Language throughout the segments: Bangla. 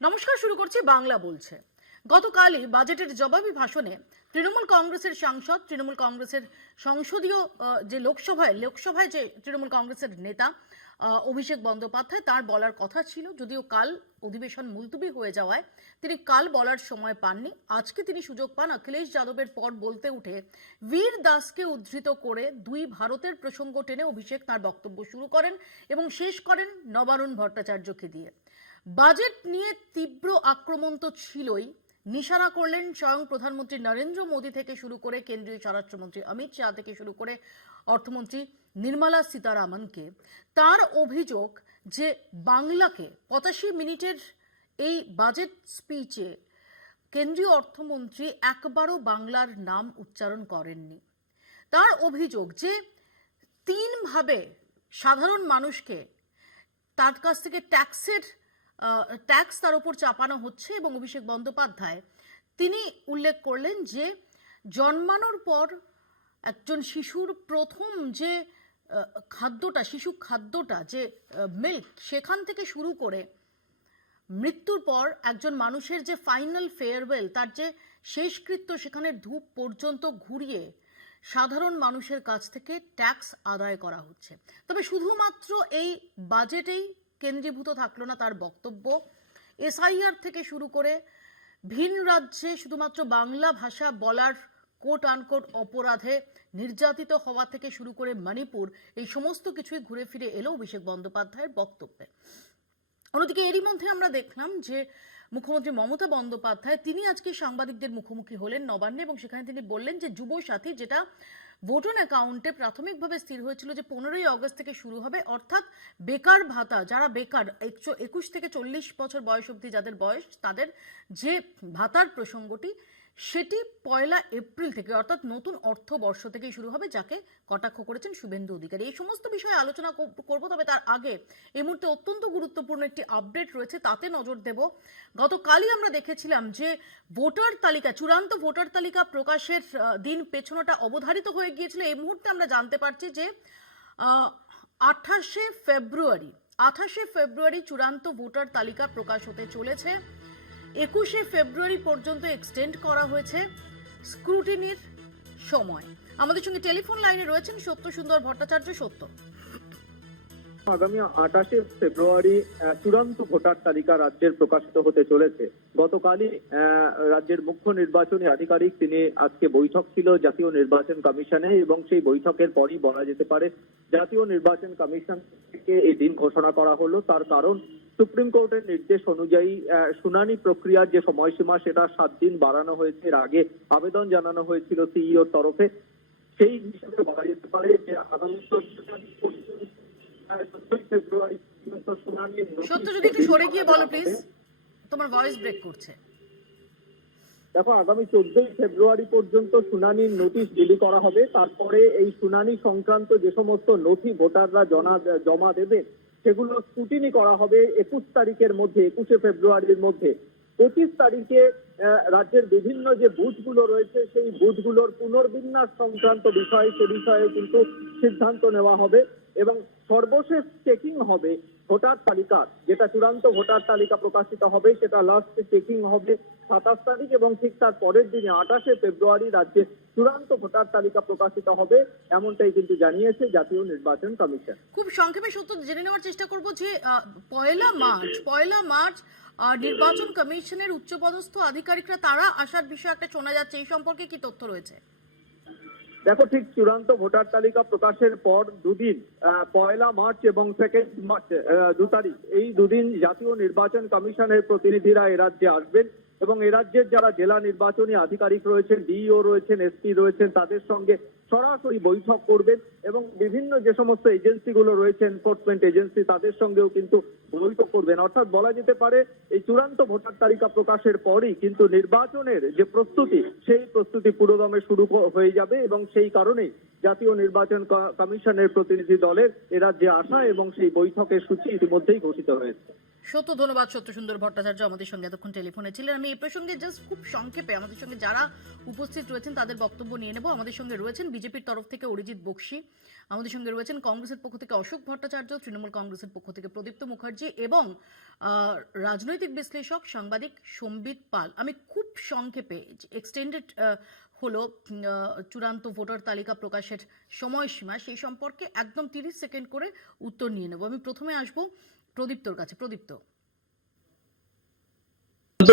নমস্কার, শুরু করছি বাংলা বলছে। গতকালই বাজেটের জবাবি ভাষণে তৃণমূল কংগ্রেসের সাংসদ, তৃণমূল কংগ্রেসের সংসদীয় যে লোকসভায় যে তৃণমূল কংগ্রেসের নেতা অভিষেক বন্দ্যোপাধ্যায়, তার বলার কথা ছিল, যদিও কাল অধিবেশন মুলতুবি হয়ে যাওয়ায় তিনি কাল বলার সময় পাননি। আজকে তিনি সুযোগ পান। অখিলেশ যাদবের পর বলতে উঠে বীর দাসকে উদ্ধৃত করে দুই ভারতের প্রসঙ্গ টেনে অভিষেক তার বক্তব্য শুরু করেন এবং শেষ করেন নবারুণ ভট্টাচার্যকে দিয়ে। বাজেট নিয়ে তীব্র আক্রমণ তো ছিলই, নিশানা করলেন স্বয়ং প্রধানমন্ত্রী নরেন্দ্র মোদী থেকে শুরু করে কেন্দ্রীয় স্বরাষ্ট্রমন্ত্রী অমিত শাহ থেকে শুরু করে অর্থমন্ত্রী নির্মলা সীতারামনকে। তার অভিযোগ যে বাংলাকে 85 মিনিটের এই বাজেট স্পিচে কেন্দ্রীয় অর্থমন্ত্রী একবারও বাংলার নাম উচ্চারণ করেননি। তার অভিযোগ যে তিনভাবে সাধারণ মানুষকে তার কাছ থেকে ট্যাক্স তার উপর চাপানো হচ্ছে। এবং অভিষেক বন্দ্যোপাধ্যায় তিনি উল্লেখ করলেন যে জন্মানোর পর একজন শিশুর প্রথম যে শিশু খাদ্যটা যে মিল্ক, সেখান থেকে শুরু করে মৃত্যুর পর একজন মানুষের যে ফাইনাল ফেয়ারওয়েল, তার যে শেষকৃত্য, সেখানে ধূপ পর্যন্ত ঘুরিয়ে সাধারণ মানুষের কাছ থেকে ট্যাক্স আদায় করা হচ্ছে। তবে শুধুমাত্র এই বাজেটেই কেন্দ্রীভূত থাকলো না তার বক্তব্য। এসআইআর থেকে শুরু করে ভিন রাজ্যে শুধুমাত্র বাংলা ভাষা বলার কোট আনকোট অপরাধে নির্যাতিত হওয়া থেকে শুরু করে মণিপুর, এই সমস্ত কিছুই ঘুরে ফিরে এলো অভিষেক বন্দ্যোপাধ্যায়ের বক্তব্যে। অন্যদিকে এরই মধ্যে আমরা দেখলাম যে মুখ্যমন্ত্রী মমতা বন্দ্যোপাধ্যায় তিনি আজকে সাংবাদিকদের মুখোমুখি হলেন নবান্নে এবং সেখানে তিনি বললেন যে যুব সাথী, যেটা ভোট অন অ্যাকাউন্টে প্রাথমিকভাবে স্থির হয়েছিল যে 15ই আগস্ট থেকে শুরু হবে, অর্থাৎ বেকার ভাতা, যারা বেকার 21 থেকে 40 বছর বয়স অবধি যাদের বয়স, তাদের যে ভাতার প্রসঙ্গটি, সেটি 1 এপ্রিল থেকে অর্থাৎ নতুন অর্থবর্ষ থেকেই শুরু হবে, যাকে কটাক্ষ করেছেন শুভেন্দু অধিকারী। এই সমস্ত বিষয়ে আলোচনা করব। তবে তার আগে এই মুহূর্তে অত্যন্ত গুরুত্বপূর্ণ একটি আপডেট রয়েছে, তাতে নজর দেব। গতকালই আমরা দেখেছিলাম যে চূড়ান্ত ভোটার তালিকা প্রকাশের দিন পেছনোটা অবধারিত হয়ে গিয়েছিল। এই মুহূর্তে আমরা জানতে পারছি যে 28শে ফেব্রুয়ারি চূড়ান্ত ভোটার তালিকা প্রকাশ হতে চলেছে। 21শে ফেব্রুয়ারি পর্যন্ত এক্সটেন্ড করা হয়েছে স্ক্রুটিনির সময়। আমাদের সঙ্গে টেলিফোন লাইনে রয়েছেন সত্য সুন্দর ভট্টাচার্য। সত্য, আগামী 28শে ফেব্রুয়ারি চূড়ান্ত ভোটার তালিকা রাজ্যের প্রকাশিত হতে চলেছে। গতকালই রাজ্যের মুখ্য নির্বাচনী আধিকারিক তিনি আজকে বৈঠক ছিল জাতীয় নির্বাচন কমিশনে, এবং সেই বৈঠকের পরই বলা যেতে পারে জাতীয় নির্বাচন কমিশন থেকে এই দিন ঘোষণা করা হলো। তার কারণ সুপ্রিম কোর্টের নির্দেশ অনুযায়ী শুনানি প্রক্রিয়ার যে সময়সীমা, সেটা 7 দিন বাড়ানো হয়েছে। এর আগে আবেদন জানানো হয়েছিল সিইওর তরফে। সেই হিসেবে বলা যেতে পারে যে আগামী 14 ফেব্রুয়ারি সত্য, যদি একটু সরে গিয়ে বলো প্লিজ, তোমার ভয়েস ব্রেক করছে। দেখো, আগামী 14 ফেব্রুয়ারি পর্যন্ত শুনানির নোটিশ বিলি করা হবে। তারপরে এই শুনানি সংক্রান্ত যে সমস্ত নথি ভোটাররা জমা দেবে, সেগুলো স্ক্রুটিনি করা হবে 21 তারিখের মধ্যে, 21শে ফেব্রুয়ারির মধ্যে। 25 তারিখে রাজ্যের বিভিন্ন যে বুথগুলো রয়েছে, সেই বুথগুলোর পুনর্বিন্যাস সংক্রান্ত সে বিষয়ে কিন্তু সিদ্ধান্ত নেওয়া হবে। এবং সর্বশেষ চেকিং হবে ভোটার তালিকা, যেটা চূড়ান্ত ভোটার তালিকা প্রকাশিত হবে, সেটা লাস্ট চেকিং হবে 27 তারিখ, এবং ঠিক তার পরের দিনে 28শে ফেব্রুয়ারি রাজ্যে চূড়ান্ত ভোটার তালিকা প্রকাশিত হবে, এমনটাই কিন্তু জানিয়েছে জাতীয় নির্বাচন কমিশন। খুব সংক্ষেপে সত্য জেনে নেওয়ার চেষ্টা করব যে 1 মার্চ নির্বাচন কমিশনের উচ্চপদস্থ আধিকারিকরা তারা আসার বিষয়ে একটা শোনা যাচ্ছে, এই সম্পর্কে কি তথ্য রয়েছে? দেখো, ঠিক চূড়ান্ত ভোটার তালিকা প্রকাশের পর দুদিন, 1 মার্চ এবং 2 মার্চ, 2 তারিখ, এই দুদিন জাতীয় নির্বাচন কমিশনের প্রতিনিধিরা এ রাজ্যে আসবেন এবং এ রাজ্যের যারা জেলা নির্বাচনী আধিকারিক রয়েছেন, ডিইও রয়েছেন, এসপি রয়েছেন, তাদের সঙ্গে সরাসরি বৈঠক করবেন এবং বিভিন্ন যে সমস্ত এজেন্সিগুলো রয়েছে, এনফোর্সমেন্ট এজেন্সি, তাদের সঙ্গেও কিন্তু বৈঠক করবেন। অর্থাৎ বলা যেতে পারে এই চূড়ান্ত ভোটার তালিকা প্রকাশের পরই কিন্তু নির্বাচনের যে প্রস্তুতি, সেই প্রস্তুতি পুরোদমে শুরু হয়ে যাবে। এবং সেই কারণেই জাতীয় নির্বাচন কমিশনের প্রতিনিধি দলের এ রাজ্যে আসা এবং সেই বৈঠকের সূচি ইতিমধ্যেই ঘোষিত হয়েছে। সত্য ধন্যবাদ সত্যসুন্দর ভট্টাচার্য আমাদের সঙ্গে এতক্ষণ টেলিফোনে ছিলেন। আমি এই প্রসঙ্গে জাস্ট খুব সংক্ষেপে আমাদের সঙ্গে যারা উপস্থিত রয়েছেন তাদের বক্তব্য নিয়ে নেব। আমাদের সঙ্গে রয়েছেন বিজেপির তরফ থেকে অরিজিৎ বক্সি, আমাদের সঙ্গে রয়েছেন কংগ্রেসের পক্ষ থেকে অশোক ভট্টাচার্য, তৃণমূল কংগ্রেসের পক্ষ থেকে প্রদীপ্ত মুখার্জি এবং রাজনৈতিক বিশ্লেষক সাংবাদিক সম্বিত পাল। আমি খুব সংক্ষেপে এক্সটেন্ডেড হলো চূড়ান্ত ভোটার তালিকা প্রকাশের সময়সীমা সেই সম্পর্কে একদম 30 সেকেন্ড করে উত্তর নিয়ে নেব। আমি প্রথমে আসবো প্রদীপ্তর কাছে। প্রদীপ্ত,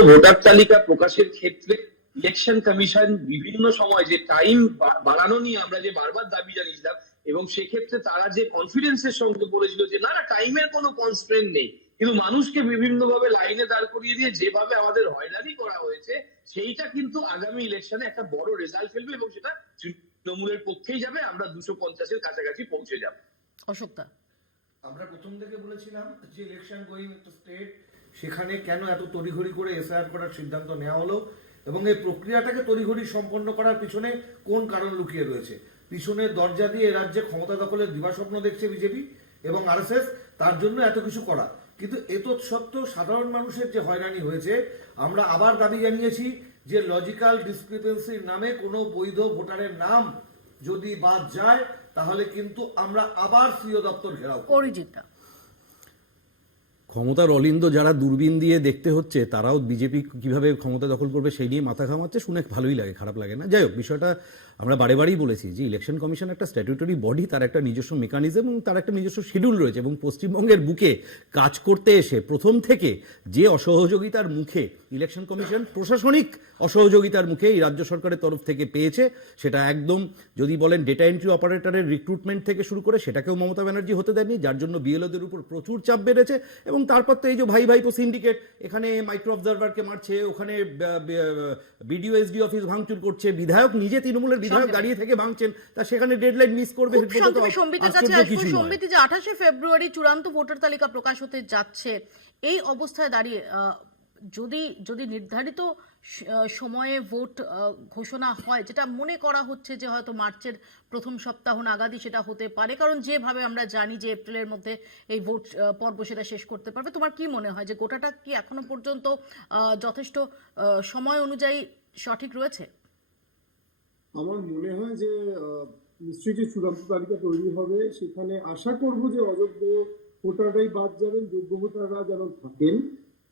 ভোটার তালিকা প্রকাশের ক্ষেত্রে ইলেকশন কমিশন বিভিন্ন সময় যে টাইম বাড়ানো নিয়ে আমরা যে বারবার দাবি জানিয়েছিলাম, এবং সেক্ষেত্রে তারা যে কনফিডেন্সের সঙ্গে বলেছিল যে না টাইমের কোনো কনস্ট্রেন্ট নেই, কিন্তু মানুষকে বিভিন্ন ভাবে লাইনে দাঁড় করিয়ে দিয়ে যেভাবে আমাদের হয়রানি করা হয়েছে সেইটা কিন্তু আগামী ইলেকশনে একটা বড় রেজাল্ট ফেলবে এবং সেটা তৃণমূলের পক্ষেই যাবে। আমরা 250-এর কাছাকাছি পৌঁছে যাব। অশোকদা, আমরা প্রথম থেকে বলেছিলাম যে ইলেকশন গোয়িং একটা স্টেট, সেখানে কেন এত তড়িঘড়ি করে এসআইআর করার সিদ্ধান্ত নেওয়া হলো এবং এই প্রক্রিয়াটাকে তড়িঘড়ি সম্পন্ন করার পিছনে কোন কারণ লুকিয়ে রয়েছে। পিছনের দরজা দিয়ে এ রাজ্যে ক্ষমতা দখলের দিবাস্বপ্ন দেখছে বিজেপি এবং আরএসএস, তার জন্য এত কিছু করা। কিন্তু এতৎসত্ত্বেও সাধারণ মানুষের যে হয়রানি হয়েছে, আমরা আবার দাবি জানিয়েছি যে লজিক্যাল ডিসক্রিপেন্সির নামে কোনো বৈধ ভোটারের নাম যদি বাদ যায় তাহলে কিন্তু আমরা আবার সিও দপ্তর ঘেরাও করব। অরিজিৎদা, ক্ষমতার অলিন্দ যারা দূরবীন দিয়ে দেখতে হচ্ছে তারাও বিজেপি কিভাবে ক্ষমতা দখল করবে সেই নিয়ে মাথা ঘামাচ্ছে, শুনে ভালোই লাগে, খারাপ লাগে না। যাই হোক, বিষয়টা আমরা বারেবারই বলেছি যে ইলেকশন কমিশন একটা স্ট্যাটুটরি বডি, তার একটা নিজস্ব মেকানিজম এবং তার একটা নিজস্ব শিডিউল রয়েছে, এবং পশ্চিমবঙ্গের বুকে কাজ করতে এসে প্রথম থেকে যে অসহযোগিতার মুখে ইলেকশন কমিশন প্রশাসনিক অসহযোগিতার মুখে এই রাজ্য সরকারের তরফ থেকে পেয়েছে, সেটা একদম যদি বলেন ডেটা এন্ট্রি অপারেটরের রিক্রুটমেন্ট থেকে শুরু করে সেটাকেও মমতা ব্যানার্জি হতে দেয়নি, যার জন্য বিএলওদের উপর প্রচুর চাপ বেড়েছে। এবং তারপর তো এই যে ভাই ভাইপো সিন্ডিকেট, এখানে মাইক্রো অবজারভারকে মারছে, ওখানে বিডিও এসডি অফিস ভাঙচুর করছে, বিধায়ক নিজে তৃণমূলের বিধায়ক দাঁড়িয়ে থেকে ভাঙছেন, তা সেখানে ডেডলাইন মিস করবে। সম্বিতের কাছে আসবো। সম্বিত, যে 28শে ফেব্রুয়ারি চূড়ান্ত ভোটার তালিকা প্রকাশ হতে যাচ্ছে, এই অবস্থায় দাঁড়িয়ে যদি নির্ধারিত সময়ে ভোট ঘোষণা হয়, যেটা মনে করা হচ্ছে যে হয়তো মার্চের প্রথম সপ্তাহ নাগাদই সেটা হতে পারে, কারণ যেভাবে আমরা জানি যে এপ্রিলের মধ্যে এই ভোট পর্ব সেটা শেষ করতে পারবে, তোমার কি মনে হয় যে গোটাটা কি এখনো পর্যন্ত যথেষ্ট সময় অনুযায়ী সঠিক রয়েছে? আমার মনে হয় যে নিশ্চয়ই যে চূড়ান্ত তালিকা তৈরি হবে সেখানে আশা করব যে অযোগ্য ভোটাররাই বাদ যাবেন, যোগ্য ভোটাররা যেন থাকেন।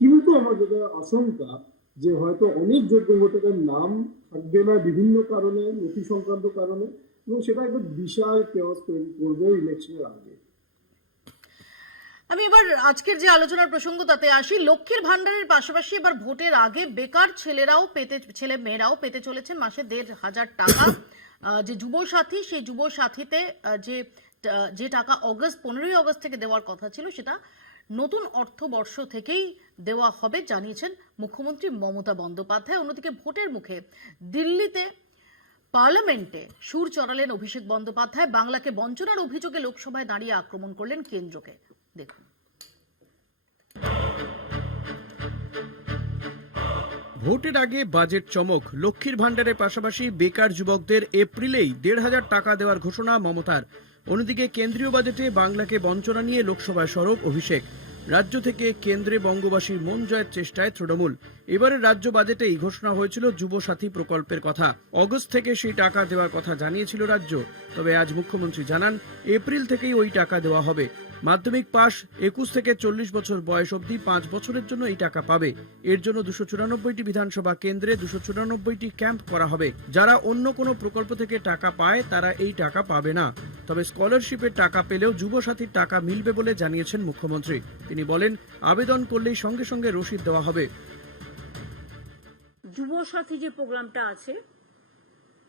কিন্তু আমার যেটা আশঙ্কা যে হয়তো অনেক যোগ্য ভোটারের নাম থাকবে না বিভিন্ন কারণে, নথি সংক্রান্ত কারণে, এবং সেটা একটা বিশাল কেওয়াস তৈরি করবে ইলেকশনের আগে। আমি এবার আজকের যে আলোচনার প্রসঙ্গ তাতে আসি। লক্ষ্মীর ভান্ডারের পাশাপাশি এবার ভোটের আগে বেকার ছেলে মেয়েরাও পেতে চলেছেন মাসে 1,500 টাকা। যে যুবসাথী, সেই যুবসাথীতে যে টাকা 15ই অগস্ট থেকে দেওয়ার কথা ছিল, সেটা নতুন অর্থবর্ষ থেকেই দেওয়া হবে জানিয়েছেন মুখ্যমন্ত্রী মমতা বন্দ্যোপাধ্যায়। অন্যদিকে ভোটের মুখে দিল্লিতে পার্লামেন্টে সুর চড়ালেন অভিষেক বন্দ্যোপাধ্যায়। বাংলাকে বঞ্চনার অভিযোগে লোকসভায় দাঁড়িয়ে আক্রমণ করলেন কেন্দ্রকে। দেখুন। ভোটের আগে বাজেট চমক, লক্ষ্মীর ভান্ডারের পাশাপাশি বেকার যুবকদের এপ্রিলেই 1,500 টাকা দেওয়ার ঘোষণা মমতার। অন্যদিকে কেন্দ্রীয় বাজেটে বাংলাকে বঞ্চনা নিয়ে লোকসভায় সরব অভিষেক। রাজ্য থেকে কেন্দ্রে বঙ্গবাসীর মন জয়ের চেষ্টায় তৃণমূল। এবারে রাজ্য বাজেটেই ঘোষণা হয়েছিল যুবসাথী প্রকল্পের কথা। অগস্ট থেকে সেই টাকা দেওয়ার কথা জানিয়েছিল রাজ্য, তবে আজ মুখ্যমন্ত্রী জানান এপ্রিল থেকেই ওই টাকা দেওয়া হবে। মাধ্যমিক পাশ 21 থেকে 40 বছর বয়স অবধি 5 বছরের জন্য এই টাকা পাবে। এর জন্য 294টি বিধানসভা কেন্দ্রে 294টি ক্যাম্প করা হবে। যারা অন্য কোনো প্রকল্প থেকে টাকা পায় তারা এই টাকা পাবে না, তবে স্কলারশিপের টাকা পেলেও যুবসাথীর টাকা মিলবে বলে জানিয়েছেন মুখ্যমন্ত্রী। তিনি বলেন, আবেদন করলেই সঙ্গে সঙ্গে রসিদ দেওয়া হবে। যুবসাথী যে প্রোগ্রামটা আছে,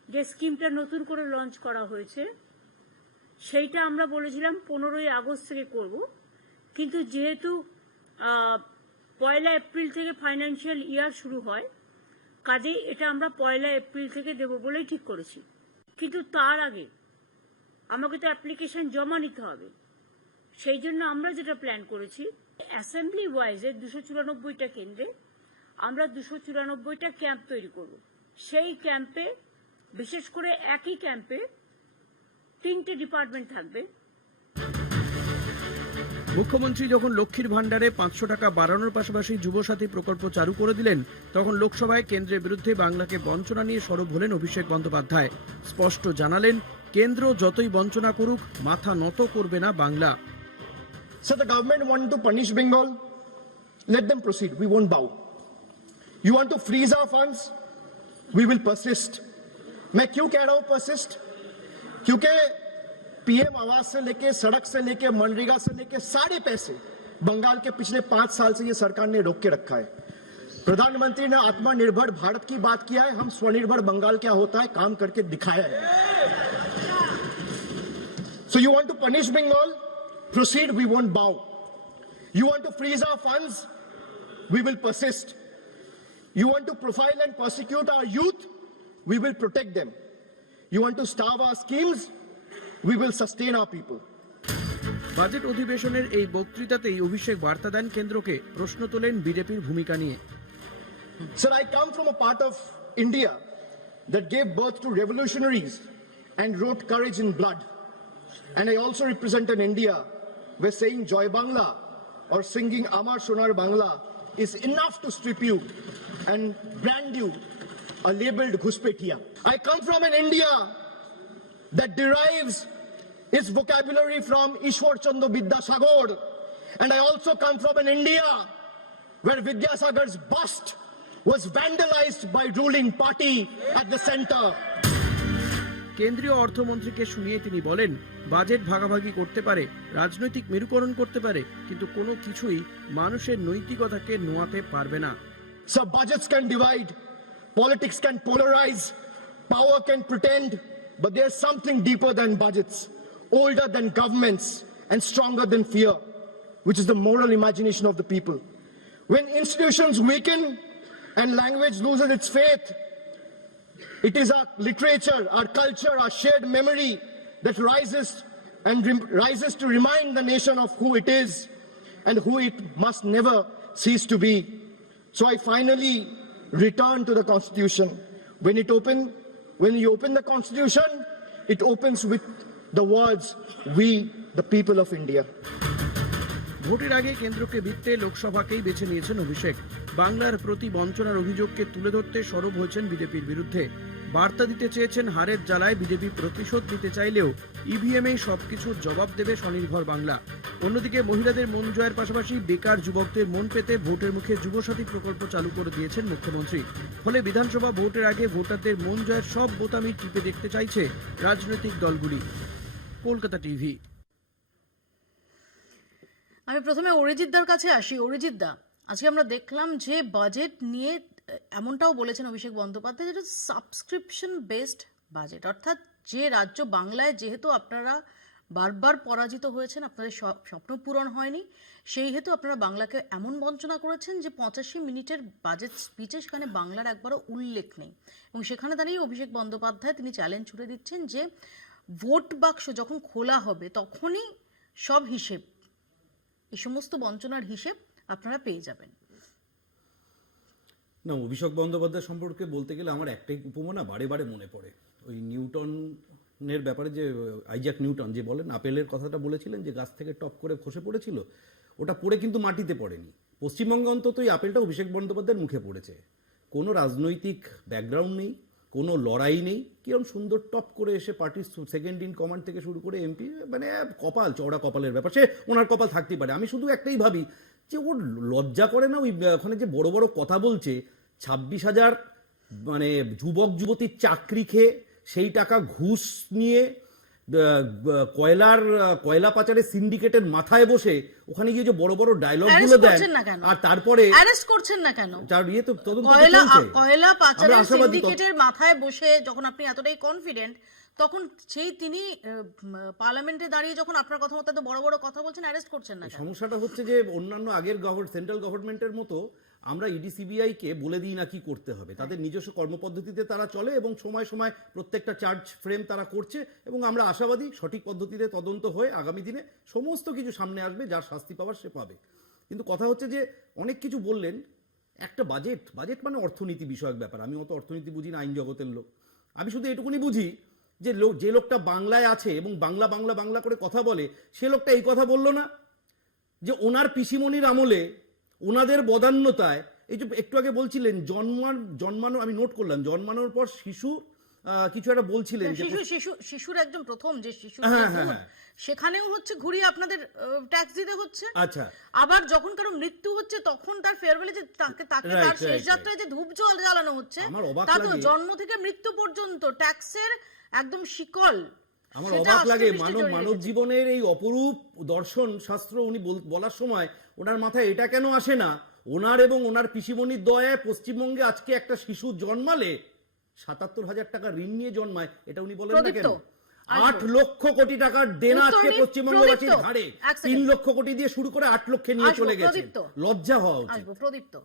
যে স্কিমটা নতুন করে লঞ্চ করা হয়েছে, সেইটা আমরা বলেছিলাম 15ই আগস্ট থেকে করব, কিন্তু যেহেতু 1 এপ্রিল থেকে ফাইন্যান্সিয়াল ইয়ার শুরু হয়, কাজেই এটা আমরা 1 এপ্রিল থেকে দেব বলেই ঠিক করেছি। কিন্তু তার আগে আমাকে তো অ্যাপ্লিকেশন জমা নিতে হবে, সেই জন্য আমরা যেটা প্ল্যান করেছি, অ্যাসেম্বলি ওয়াইজে 294টা কেন্দ্রে আমরা 294টা ক্যাম্প তৈরি করব। সেই ক্যাম্পে, বিশেষ করে একই ক্যাম্পে 3টে ডিপার্টমেন্ট থাকবে। মুখ্যমন্ত্রী যখন লক্ষ্মীর ভাণ্ডারে 500 টাকা বাড়ানোর পাশাপাশি যুবসাথী প্রকল্প চালু করে দিলেন, তখন লোকসভায় কেন্দ্রের বিরুদ্ধে বাংলাকে বঞ্চনা নিয়ে সরব হলেন অভিষেক বন্দ্যোপাধ্যায়। স্পষ্ট জানালেন, কেন্দ্র যতই বঞ্চনা করুক মাথা নত করবে না Bangla. So the government want to punish Bengal? Let them proceed. We won't bow. You want to freeze our funds? We will persist. मैं क्यों कह रहा हूं persist? क्योंकि पीएम आवास से लेके सड़क से लेके मनरेगा से लेके सारे पैसे बंगाल के पिछले 5 साल से ये सरकार ने रोक के रखा है। प्रधानमंत्री ने आत्मनिर्भर भारत की बात किया है, हम स्वनिर्भर बंगाल क्या होता है काम करके दिखाया है। So you want to punish Bengal? Proceed, we won't bow. You want to freeze our funds? We will persist. You want to profile and persecute our youth? We will protect them. You want to starve our schemes? We will sustain our people. Budget অধিবেশনের এই বক্তৃতাতেই অভিষেক বার্তা দেন কেন্দ্রকে। প্রশ্ন তোলেন বিজেপির ভূমিকা নিয়ে। Sir, I come from a part of India that gave birth to revolutionaries and wrote courage in blood. And I also represent an India where saying Joy Bangla or singing Amar Sonar Bangla is enough to strip you and brand you a labeled Ghuspetia. I come from an India that derives its vocabulary from Ishwar Chandra Vidyasagar. And I also come from an India where Vidyasagar's bust was vandalized by ruling party at the center. কেন্দ্রীয় অর্থমন্ত্রীকে শুনিয়ে তিনি বলেন, বাজেট ভাগাভাগি করতে পারে, রাজনৈতিক মেরুকরণ করতে পারে, কিন্তু কোনো কিছুই মানুষের নৈতিকতাকে নোয়াতে পারবে না। So budgets can divide, politics can polarize, power can pretend, but there's something deeper than budgets, older than governments, and stronger than fear, which is the moral imagination of the people. When institutions weaken and language loses its faith, it is our literature, our culture, our shared memory that rises to remind the nation of who it is and who it must never cease to be. So I finally return to the Constitution. When you open the Constitution, it opens with the words, "We, the people of India." ভোটের আগে কেন্দ্রকে ভিত্তে লোকসভাকেই বেছে নিয়েছেন অভিষেক। বাংলার প্রতি বঞ্চনার অভিযোগকে তুলে ধরতে সরব হয়েছেন বিজেপির বিরুদ্ধে। বার্তা দিতে চেয়েছেন, হারের জ্বালায় বিজেপি প্রতিশোধ নিতে চাইলেও ইভিএমেই সবকিছুর জবাব দেবে স্বনির্ভর বাংলা। অন্যদিকে মহিলাদের মন জয়ের পাশাপাশি বেকার যুবকদের মন পেতে ভোটের মুখে যুবসাথী প্রকল্প চালু করে দিয়েছেন মুখ্যমন্ত্রী। ফলে বিধানসভা ভোটের আগে ভোটারদের মন জয়ের সব বোতামই টিপে দেখতে চাইছে রাজনৈতিক দলগুলি। কলকাতা টিভি। আমি প্রথমে অরিজিৎদার কাছে আসি। অরিজিৎদা, আজকে আমরা দেখলাম যে বাজেট নিয়ে এমনটাও বলেছেন অভিষেক বন্দ্যোপাধ্যায়, যেটা সাবস্ক্রিপশন বেসড বাজেট, অর্থাৎ যে রাজ্য বাংলায় যেহেতু আপনারা বারবার পরাজিত হয়েছেন, আপনাদের স্বপ্ন পূরণ হয়নি, সেই হেতু আপনারা বাংলাকে এমন বঞ্চনা করেছেন যে 85 মিনিটের বাজেট স্পিচে সেখানে বাংলার একবারও উল্লেখ নেই। এবং সেখানে দাঁড়িয়ে অভিষেক বন্দ্যোপাধ্যায় তিনি চ্যালেঞ্জ ছুড়ে দিচ্ছেন যে ভোট বাক্স যখন খোলা হবে তখনই সব হিসেব, এই সমস্ত বঞ্চনার হিসেব আপনারা পেয়ে যাবেন। না, অভিষেক বন্দ্যোপাধ্যায় সম্পর্কে বলতে গেলে আমার একটাই উপমা বারে বারে মনে পড়ে, ওই নিউটনের ব্যাপারে, যে আইজ্যাক নিউটন যে বলেন আপেলের কথাটা বলেছিলেন যে গাছ থেকে টপ করে খসে পড়েছিল, ওটা পড়ে কিন্তু মাটিতে পড়েনি। পশ্চিমবঙ্গে অন্তত এই আপেলটা অভিষেক বন্দ্যোপাধ্যায়ের মুখে পড়েছে। কোনো রাজনৈতিক ব্যাকগ্রাউন্ড নেই, কোনো লড়াই নেই, কিরম সুন্দর টপ করে এসে পার্টির সেকেন্ড ইন কমান্ড থেকে শুরু করে এমপি, মানে কপাল, চওড়া কপালের ব্যাপার। সে ওনার কপাল থাকতেই পারে। আমি শুধু একটাই ভাবি যে ওর লজ্জা করে না ওই ওখানে যে বড় বড় কথা বলছে, 26,000 মানে যুবক যুবতীর চাকরি খেয়ে সেই টাকা ঘুষ নিয়ে কয়লা পাচারের সিন্ডিকেটের মাথায় বসে ওখানে গিয়ে যে বড় বড় ডায়লগ গুলো দেন, আর তারপরে অ্যারেস্ট করছেন না কেন? তার ইয়ে তো তদন্ত কয়লা পাচারের সিন্ডিকেটের মাথায় বসে যখন আপনি এতটাই কনফিডেন্ট, তখন তিনি পার্লামেন্টে দাঁড়িয়ে যখন আপনার কথা মতো বড় বড় কথা বলছেন, অ্যারেস্ট করছেন না। সমস্যাটা হচ্ছে যে অন্যান্য আগের সেন্ট্রাল গভর্নমেন্টের মতো আমরা ইডি সিবিআই কে বলে দিই না কি করতে হবে। তাদের নিজস্ব কর্মপদ্ধতিতে তারা চলে এবং সময় সময় প্রত্যেকটা চার্জ ফ্রেম তারা করছে, এবং আমরা আশাবাদী সঠিক পদ্ধতিতে তদন্ত হয়ে আগামী দিনে সমস্ত কিছু সামনে আসবে, যার শাস্তি পাওয়ার সে পাবে। কিন্তু কথা হচ্ছে যে অনেক কিছু বললেন, একটা বাজেট মানে অর্থনীতি বিষয়ক ব্যাপার। আমি অত অর্থনীতি বুঝি না, আইন জগতের লোক। আমি শুধু এটুকুনি বুঝি যে লোকটা বাংলায় আছে এবং বাংলা করে কথা বলে, সে লোকটা এই কথা বললো না যে ওনার পিসিমণির আমলে ওনাদের বদান্যতায়, এই যে একটু আগে বলছিলেন জন্মানো, আমি নোট করলাম, জন্মানোর পর শিশু কিছু একটা বলছিলেন যে শিশুর একদম প্রথম যে শিশু হ্যাঁ, হ্যাঁ, হ্যাঁ। সেখানেও হচ্ছে ঘুরিয়ে আপনাদের ট্যাক্স দিতে হচ্ছে। আচ্ছা, আবার যখন কারো মৃত্যু হচ্ছে তখন তার ফেয়ারওয়েলে যে তাকে Right, তার শেষ right, যাত্রায় যে ধূপ জ্বালানো হচ্ছে, আমার অবাক তা তো লাগে। জন্ম থেকে মৃত্যু পর্যন্ত ট্যাক্সের একদম শিকল। আমার সেটা অবাক আস্তে লাগে পৃষ্ঠে জড়িয়ে মানব রেখেছে। জীবনের এই অপরূপ দর্শন শাস্ত্র উনি বলার সময় ওনার মাথায় এটা কেন আসে না, ওনার এবং ওনার পিসিমণির দয়ায় পশ্চিমবঙ্গে আজকে একটা শিশু জন্মালে ৭৭,০০০ টাকা ঋণ নিয়ে জন্মায়, এটা উনি বলেন না কেন? প্রদীপ্ত, ৮ লক্ষ কোটি টাকার দেনা উত্তর আজকে দিন, পশ্চিমবঙ্গবাসীর প্রদীপ্ত, ঘাড়ে, এক সেকেন্ড। ৩ লক্ষ কোটি দিয়ে শুরু করে ৮ লক্ষে নিয়ে আসবো, চলে গেছে। প্রদীপ্ত। লজ্জা হওয়া উচিত। আসবো প্রদীপ্ত।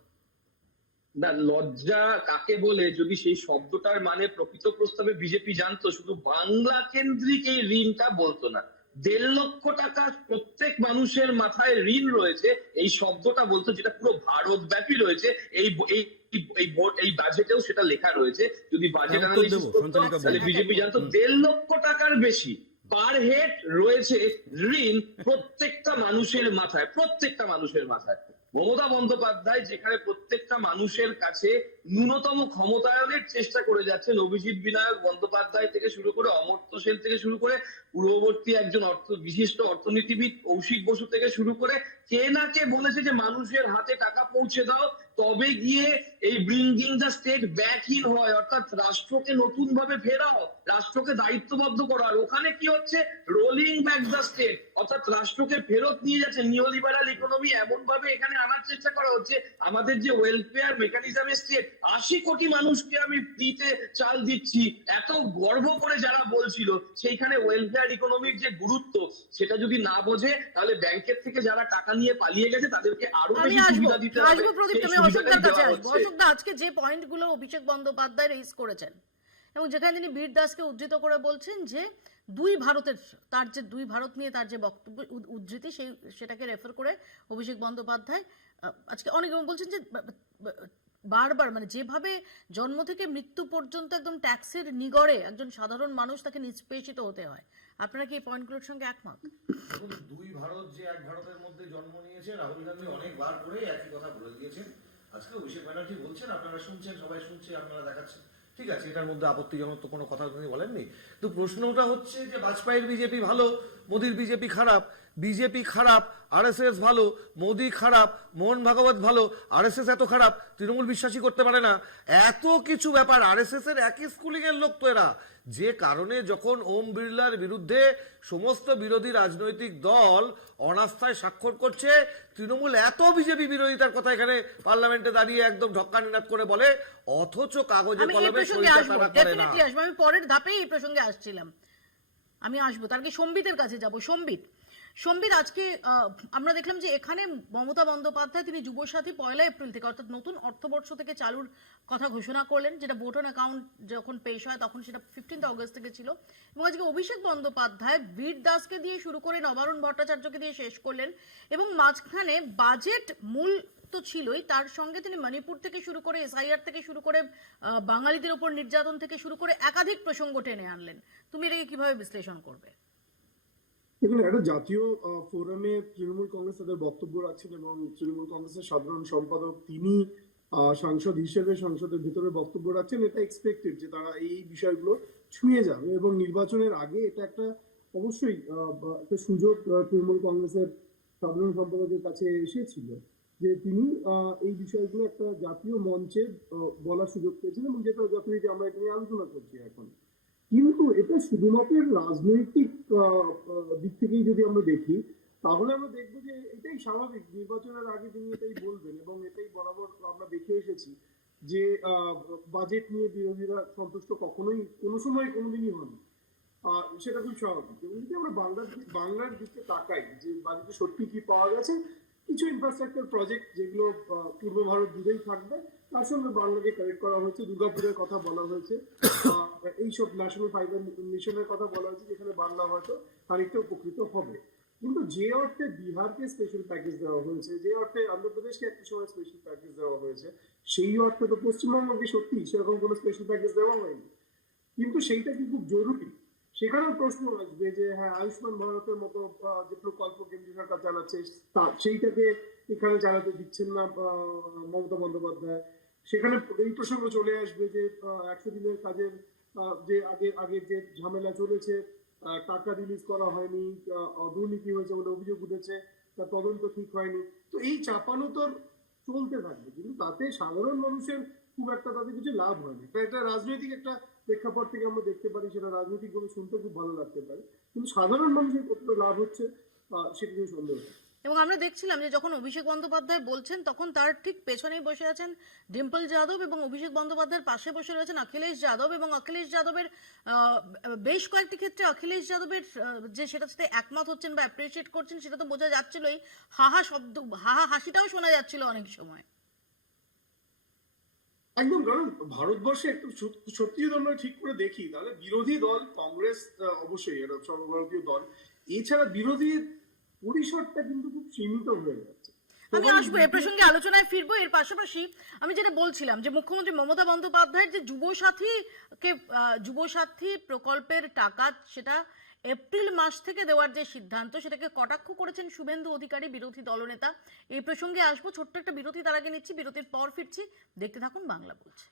না, লজ্জা কাকে বলে, যদি সেই শব্দটার মানে প্রকৃত প্রস্তাবে বিজেপি জানতো, শুধু বাংলা কেন্দ্রিক এই ঋণটা বলতো না। ১.৫ লক্ষ টাকা প্রত্যেক মানুষের মাথায় ঋণ রয়েছে এই শব্দটা বলতো, যেটা পুরো ভারতব্যাপী রয়েছে। এই বাজেটেও সেটা লেখা রয়েছে। যদি বাজেট উত্তর অ্যানালিসিস দেবো, করতো সঞ্চালিকা তাহলে বলুন। বিজেপি জানতো ১.৫ লক্ষ টাকার বেশি পার হেড রয়েছে ঋণ প্রত্যেকটা মানুষের মাথায়, প্রত্যেকটা মানুষের মাথায়। মমতা বন্দ্যোপাধ্যায় যেখানে প্রত্যেকটা মানুষের কাছে ন্যূনতম ক্ষমতায়নের চেষ্টা করে যাচ্ছেন, অভিজিৎ বিনায়ক বন্দ্যোপাধ্যায় থেকে শুরু করে অমর্ত্য সেন থেকে শুরু করে পূর্ববর্তী একজন বিশিষ্ট অর্থনীতিবিদ কৌশিক বসু থেকে শুরু করে কে না কে বলেছে যে মানুষের হাতে টাকা পৌঁছে দাও, তবে গিয়ে এই bringing the state back in হয়, অর্থাৎ রাষ্ট্রকে নতুন ভাবে ফেরাও, রাষ্ট্রকে দায়িত্ববদ্ধ করা। আর ওখানে কি হচ্ছে? রোলিং ব্যাক দ্য স্টেট, অর্থাৎ রাষ্ট্রকে ফেরত নিয়ে যাচ্ছে। নিওলিবারাল ইকোনমি এমন ভাবে এখানে আনার চেষ্টা করা হচ্ছে, আমাদের যে ওয়েলফেয়ার মেকানিজম এসছে, ৮০ কোটি মানুষকে আমি ফ্রিতে চাল দিচ্ছি, এত গর্ব করে যারা বলছিল, সেইখানে ওয়েলফেয়ার ইকোনমির যে গুরুত্ব সেটা যদি না বোঝে, তাহলে ব্যাংকের থেকে যারা টাকা নিয়ে পালিয়ে গেছে তাদেরকে আরো আমি বেশি আসবো সুবিধা দিতে হবে। আসবো প্রদীপ্ত, সেই আমি অশোকদার সুবিধাটাই কাছে দেওয়া আসবো। হচ্ছে। অশোকদা, আজকে যে পয়েন্টগুলো অভিষেক বন্দ্যোপাধ্যায় রেজ করেছেন এবং যেখানে তিনি বীর দাসকে উদ্ধৃত করে বলছেন যে দুই ভারতের, তার যে দুই ভারত নিয়ে তার যে বক্তব্য উদ্ধৃতি সেটাকে রেফার করে অভিষেক বন্দ্যোপাধ্যায় আজকে অনেক বলছেন যে বারবার, মানে যেভাবে জন্ম থেকে মৃত্যু পর্যন্ত একদম ট্যাক্সের নিগড়ে একজন সাধারণ মানুষ তাকে নিষ্পেষিত হতে হয়। আপনারা কি এই পয়েন্টগুলোর সঙ্গে একমত? দেখুন, দুই ভারত যে এক ভারতের মধ্যে জন্ম নিয়েছে, রাহুল গান্ধী অনেকবার করে একই কথা বলে দিয়েছেন। আজকে অভিষেক ব্যানার্জি বলছেন, আপনারা শুনছেন, সবাই শুনছে, আপনারা দেখাচ্ছেন, ঠিক আছে, এটার মধ্যে আপত্তিজনক তো কোনো কথা তিনি বলেননি। তো প্রশ্নটা হচ্ছে যে বাজপেয়ীর বিজেপি ভালো, মোদির বিজেপি খারাপ। বিজেপি খারাপ, আরএসএস ভালো, মোদি খারাপ, মোহন ভাগবত ভালো, আরএসএস এত খারাপ, তৃণমূল বিশ্বাসই করতে পারে না। এত কিছু ব্যাপার, আরএসএস এর একই স্কুলিং এর লোক তো এরা। যে কারণে যখন ওম বিড়লার বিরুদ্ধে সমস্ত বিরোধী রাজনৈতিক দল অনাস্থায় স্বাক্ষর করছে, তৃণমূল এত বিজেপি বিরোধিতার কথা এখানে পার্লামেন্টে দাঁড়িয়ে একদম ঢক্কানিনাদ করে বলে, অথচ কাগজে আমি এই কলমে প্রসঙ্গে সইটা আসবো, তারা করে না। ডেফিনেটলি আসবো, আমি পরের ধাপেই এই প্রসঙ্গে আসছিলাম। আমি আসবো, তার আগে সম্বিতের কাছে যাব। সম্বিত, আজকে আমরা দেখলাম যে এখানে মমতা বন্দ্যোপাধ্যায় তিনি যুবসাথী ১ এপ্রিল থেকে, অর্থাৎ নতুন অর্থবর্ষ থেকে চালুর কথা ঘোষণা করলেন, যেটা ভোট অন অ্যাকাউন্ট যখন পেশ হয় তখন সেটা 15 অগস্ট থেকে ছিল। এবং আজকে অভিষেক বন্দ্যোপাধ্যায় বীর দাসকে দিয়ে শুরু করে নবারুণ ভট্টাচার্যকে দিয়ে শেষ করলেন এবং মাঝখানে বাজেট মূল তো ছিলই, তার সঙ্গে তিনি মণিপুর থেকে শুরু করে এসআইআর থেকে শুরু করে বাঙালিদের উপর নির্যাতন থেকে শুরু করে একাধিক প্রসঙ্গ টেনে আনলেন। তুমি এটাকে কিভাবে বিশ্লেষণ করবে? দেখুন, একটা জাতীয় ফোরামে তৃণমূল কংগ্রেস তাদের বক্তব্য রাখছেন এবং তৃণমূল কংগ্রেসের সাধারণ সম্পাদক তিনি সাংসদ হিসেবে সংসদের ভিতরে বক্তব্য রাখছেন। এটা এক্সপেক্টেড যে তারা এই বিষয়গুলো ছুঁয়ে যাবে এবং নির্বাচনের আগে এটা একটা অবশ্যই একটা সুযোগ তৃণমূল কংগ্রেসের সাধারণ সম্পাদকের কাছে এসেছিল যে তিনি এই বিষয়গুলো একটা জাতীয় মঞ্চে বলার সুযোগ পেয়েছেন এবং যেটা যথারীতি আমরা এটা নিয়ে আলোচনা করছি এখন। কিন্তু এটা শুধুমাত্র রাজনৈতিক দিক থেকেই যদি আমরা দেখি, তাহলে আমরা দেখবো যে এটাই স্বাভাবিক, নির্বাচনের আগে তিনি এটাই বলবেন এবং এটাই বরাবর আমরা দেখে এসেছি যে বাজেট নিয়ে বিরোধীরা সন্তুষ্ট কখনোই কোনো সময় কোনোদিনই হন। সেটা খুব স্বাভাবিক। এবং যদি আমরা বাংলার দিকে তাকাই যে বাজেটে সত্যি কি পাওয়া গেছে, কিছু ইনফ্রাস্ট্রাকচার প্রজেক্ট যেগুলো পূর্ব ভারত জুড়েই থাকবে, তার সঙ্গে বাংলাকে কানেক্ট করা হয়েছে, দুর্গাপুরের কথা বলা হয়েছে, এইসব ন্যাশনাল ফাইবার মিশনের কথা বলা হয়েছে, যেখানে বাংলা হয়তো খানিকটা উপকৃত হবে। কিন্তু যে অর্থে বিহারকে স্পেশাল প্যাকেজ দেওয়া হয়েছে, যে অর্থে অন্ধ্রপ্রদেশকে একটা সময় স্পেশাল প্যাকেজ দেওয়া হয়েছে, সেই অর্থে তো পশ্চিমবঙ্গকে সত্যি সেরকম কোনো স্পেশাল প্যাকেজ দেওয়া হয়নি। কিন্তু সেইটা কি খুব জরুরি? সেখানেও প্রশ্ন আসবে যে হ্যাঁ আয়ুষ্মান ভারতের মতো যে প্রকল্প কেন্দ্রীয় সরকার চালাচ্ছে সেইটাকে এখানে চালাতে দিচ্ছেন না মমতা বন্দ্যোপাধ্যায়। সেখানে এই প্রসঙ্গ চলে আসবে যে 100 দিনের কাজের যে আগের যে ঝামেলা চলেছে, টাকা রিলিজ করা হয়নি, দুর্নীতি হয়েছে বলে অভিযোগ উঠেছে, তার তদন্ত ঠিক হয়নি। তো এই চাপানো তো চলতে থাকবে, কিন্তু তাতে সাধারণ মানুষের খুব একটা তাদের কিছু লাভ হয়নি। এটা রাজনৈতিক একটা প্রেক্ষাপট থেকে আমরা দেখতে পারি, সেটা রাজনৈতিকভাবে শুনতে খুব ভালো লাগতে পারে, কিন্তু সাধারণ মানুষের কতটা লাভ হচ্ছে সেটা নিয়ে সন্দেহ নেই। এবং আমরা দেখছিলাম যে যখন অভিষেক বন্দ্যোপাধ্যায় বলছেন তখন তার ঠিক পেছনেই বসে আছেন ডিম্পল যাদব, এবং অভিষেক বন্দ্যোপাধ্যায়ের পাশে বসে রয়েছেন অখিলেশ যাদব, এবং অখিলেশ যাদবের বেশ কয়েকটি ক্ষেত্রে অখিলেশ যাদবের যে সেটার সাথে একমত হচ্ছেন বা অ্যাপ্রিসিয়েট করছেন সেটা তো বোঝা যাচ্ছিলই, হাহা শব্দ হাহা হাসিটাও শোনা যাচ্ছিল অনেক সময়। একদম, কারণ ভারতবর্ষে একটু সত্যি যদি আমরা ঠিক করে দেখি তাহলে বিরোধী দল কংগ্রেস অবশ্যই এটা সর্বভারতীয় দল, এছাড়া বিরোধী পরিসরটা কিন্তু খুব সীমিত হয়ে যাচ্ছে। আমি আসবো এ প্রসঙ্গে আলোচনায় ফিরবো। এর পাশাপাশি আমি যেটা বলছিলাম যে মুখ্যমন্ত্রী মমতা বন্দ্যোপাধ্যায়ের যে যুবসাথী প্রকল্পের টাকা সেটা এপ্রিল মাস থেকে দেওয়ার যে সিদ্ধান্ত সেটাকে কটাক্ষ করেছেন শুভেন্দু অধিকারী, বিরোধী দলনেতা। এই প্রসঙ্গে আসবো, ছোট্ট একটা বিরতি তার আগে নিচ্ছি, বিরতির পর ফিরছি, দেখতে থাকুন বাংলা বলছে।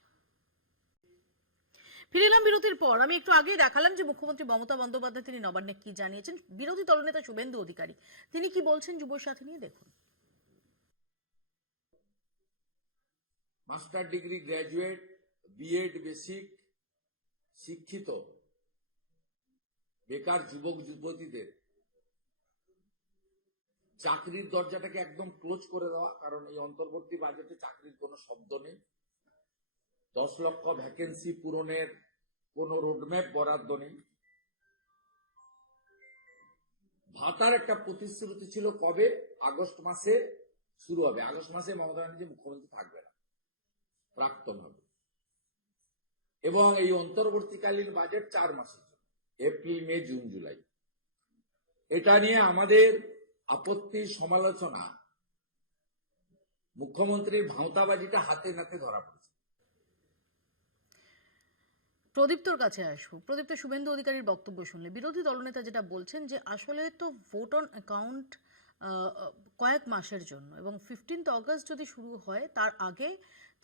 ফিরিলাম বিরতির পর। আমি একটু আগেই দেখালাম যে মুখ্যমন্ত্রী মমতা বন্দ্যোপাধ্যায় তিনি নবান্নে কি জানিয়েছেন, বিরোধী দলনেতা শুভেন্দু অধিকারী তিনি কি বলছেন যুবসাথী নিয়ে, দেখুন। Master degree graduate, B Ed basic শিক্ষিত বেকার যুবক যুবতীদের চাকরির দরজাটাকে একদম ক্লোজ করে দেওয়া, কারণ এই অন্তর্বর্তী বাজেটে চাকরির কোনো শব্দ নেই। 10 লক্ষ ভ্যাকেন্সি পূরণের কোনো রোডম্যাপ বরাদ্দ নেই। ভাতার একটা প্রতিশ্রুতি ছিল কবে, আগস্ট মাসে শুরু হবে। আগস্ট মাসে মমতা ব্যানার্জি মুখ্যমন্ত্রী থাকবে না, প্রাক্তন হবে। এবং এই অন্তর্বর্তীকালীন বাজেট 4 মাসের জন্য, এপ্রিল মে জুন জুলাই। এটা নিয়ে আমাদের আপত্তি সমালোচনা, মুখ্যমন্ত্রীর ভাঁওতাবাজিটা হাতে নাতে ধরা পড়েছে। প্রদীপ্তর কাছে আসবো। প্রদীপ্ত, শুভেন্দু অধিকারীর বক্তব্য শুনলে বিরোধী দলনেতা যেটা বলছেন যে আসলে তো ভোট অন অ্যাকাউন্ট কয়েক মাসের জন্য, এবং 15 অগস্ট যদি শুরু হয় তার আগে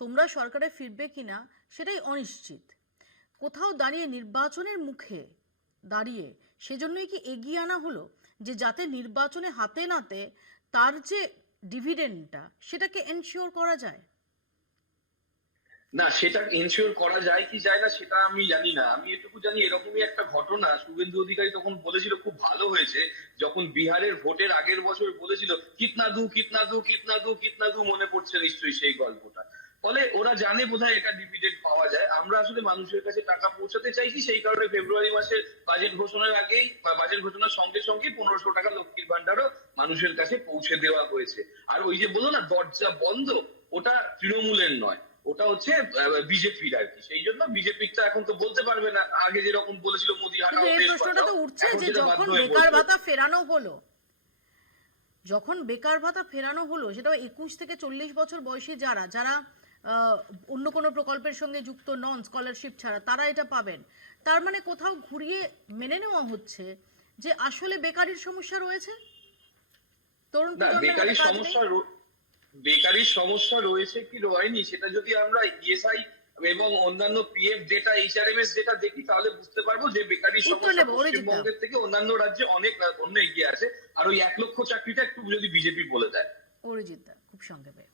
তোমরা সরকারে ফিরবে কিনা সেটাই অনিশ্চিত। কোথাও দাঁড়িয়ে নির্বাচনের মুখে দাঁড়িয়ে সেজন্যই কি এগিয়ে আনা হলো যে যাতে নির্বাচনে হাতে নাতে তার যে ডিভিডেন্ডটা সেটাকে এনশিওর করা যায়? না, সেটা এনশিওর করা যায় কি যায় না সেটা আমি জানি না। আমি এটুকু জানি এরকমই একটা ঘটনা শুভেন্দু অধিকারী তখন বলেছিল, খুব ভালো হয়েছে যখন বিহারের ভোটের আগের বছর বলেছিল কিতনা দু কিতনা দু কিতনা দু কিতনা দু, মনে পড়ছে নিশ্চয়ই সেই গল্পটা। ফলে ওরা জানে বোধহয় এটা ডিভিডেন্ড পাওয়া যায়। আমরা আসলে মানুষের কাছে টাকা পৌঁছাতে চাইছি, সেই কারণে ফেব্রুয়ারি মাসের বাজেট ঘোষণার আগেই বা বাজেট ঘোষণার সঙ্গে সঙ্গে 1500 টাকা লক্ষ্মীর ভান্ডারও মানুষের কাছে পৌঁছে দেওয়া হয়েছে। আর ওই যে বলো না দরজা বন্ধ, ওটা তৃণমূলের নয়, ওটা হচ্ছে বিজেপির আর কি। সেই জন্য বিজেপিটা এখন তো বলতে পারবে না, আগে যেরকম বলেছিল মোদি হাঁটাও এই দেশ প্রশ্নটা তো বাঁচাও, উঠছে এখন যে সেটা যখন বাধ্য হয়ে বেকার বলতে ভাতা ফেরানো হলো, যখন বেকার ভাতা ফেরানো হলো সেটা 21 থেকে 40 বছর বয়সী যারা যারা অন্য কোনো প্রকল্পের সঙ্গে যুক্ত নন, স্কলারশিপ ছাড়া, তারা এটা পাবেন। তার মানে কোথাও ঘুরিয়ে মেনে নেওয়া হচ্ছে যে আসলে বেকারির সমস্যা রয়েছে, তরুণ প্রজন্মের বেকারির সমস্যা রয়েছে কি রয়নি সেটা যদি আমরা ইএসআই এবং অন্যান্য পিএফ ডেটা, এইচআরএমএস ডেটা দেখি তাহলে বুঝতে পারবো যে বেকারির সমস্যা পশ্চিমবঙ্গের থেকে অন্যান্য রাজ্যে অনেক এগিয়ে আছে। আর ওই 1 লক্ষ চাকরিটা একটু যদি বিজেপি বলে দেয়। অরিজিৎ দা খুব সংক্ষেপে।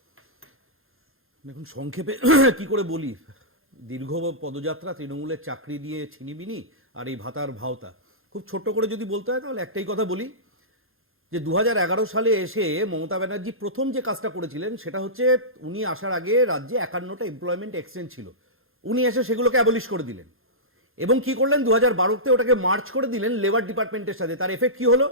দেখুন সংক্ষেপে কি করে বলি, দীর্ঘ পদযাত্রা, তৃণমূলের চাকরি দিয়ে ছিনিবিনি আর এই ভাতার ভাওতা, খুব ছোট্ট করে যদি বলতে হয় তাহলে একটাই কথা বলি যে 2011 সালে এসে মমতা ব্যানার্জি প্রথম যে কাজটা করেছিলেন সেটা হচ্ছে উনি আসার আগে রাজ্যে 51টা এমপ্লয়মেন্ট এক্সচেঞ্জ ছিল, উনি এসে সেগুলোকে অ্যাবলিশ করে দিলেন। এবং কি করলেন 2012তে ওটাকে মার্চ করে দিলেন লেবার ডিপার্টমেন্টের সাথে। তার এফেক্ট কি হলো?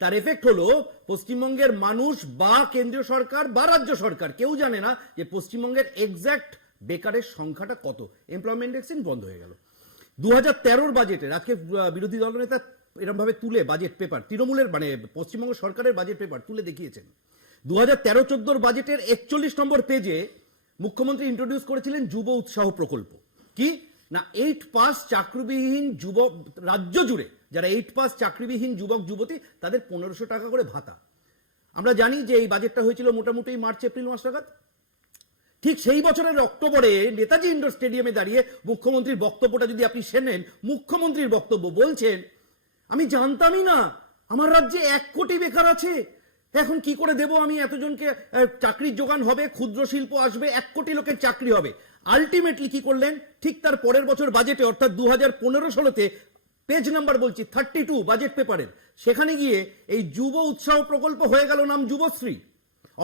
তার এফেক্ট হলো পশ্চিমবঙ্গের মানুষ বা কেন্দ্রীয় সরকার বা রাজ্য সরকার কেউ জানে না যে পশ্চিমবঙ্গের এক্স্যাক্ট বেকারের সংখ্যাটা কত। এমপ্লয়মেন্ট এক্সচেঞ্জ বন্ধ হয়ে গেল। 2013 বাজেটের আজকে বিরোধী দলনেতা এরকম ভাবে তুলে বাজেট পেপার, তৃণমূলের মানে পশ্চিমবঙ্গ সরকারের বাজেট পেপার তুলে দেখিয়েছেন। 2013-14 বাজেটের 41 নম্বর পেজে মুখ্যমন্ত্রী ইন্ট্রোডিউস করেছিলেন যুব উৎসাহ প্রকল্প। কি না 8 পাস চাকরিবিহীন যুবক রাজ্য জুড়ে যারা 8 পাস চাকরিবিহীন যুবক যুবতী তাদের 1500 টাকা করে ভাতা। আমরা জানি যে এই বাজেটটা হয়েছিল মোটামুটি মার্চ এপ্রিল মাস নাগাদ। ঠিক সেই বছরের অক্টোবরে নেতাজি ইন্ডোর স্টেডিয়ামে দাঁড়িয়ে মুখ্যমন্ত্রীর বক্তব্যটা যদি আপনি শোনেন, মুখ্যমন্ত্রীর বক্তব্য বলছেন, আমি জানতামই না আমার রাজ্যে 1 কোটি বেকার আছে, এখন কি করে দেব আমি এতজনকে চাকরির যোগান হবে, ক্ষুদ্র শিল্প আসবে, 1 কোটি লোকের চাকরি হবে। আলটিমেটলি কি করলেন, ঠিক তার পরের বছর বাজেটে অর্থাৎ 2015-16-তে পেজ নাম্বার বলছি 32 বাজেট পেপারের, সেখানে গিয়ে এই যুব উৎসাহ প্রকল্প হয়ে গেল নাম যুবশ্রী।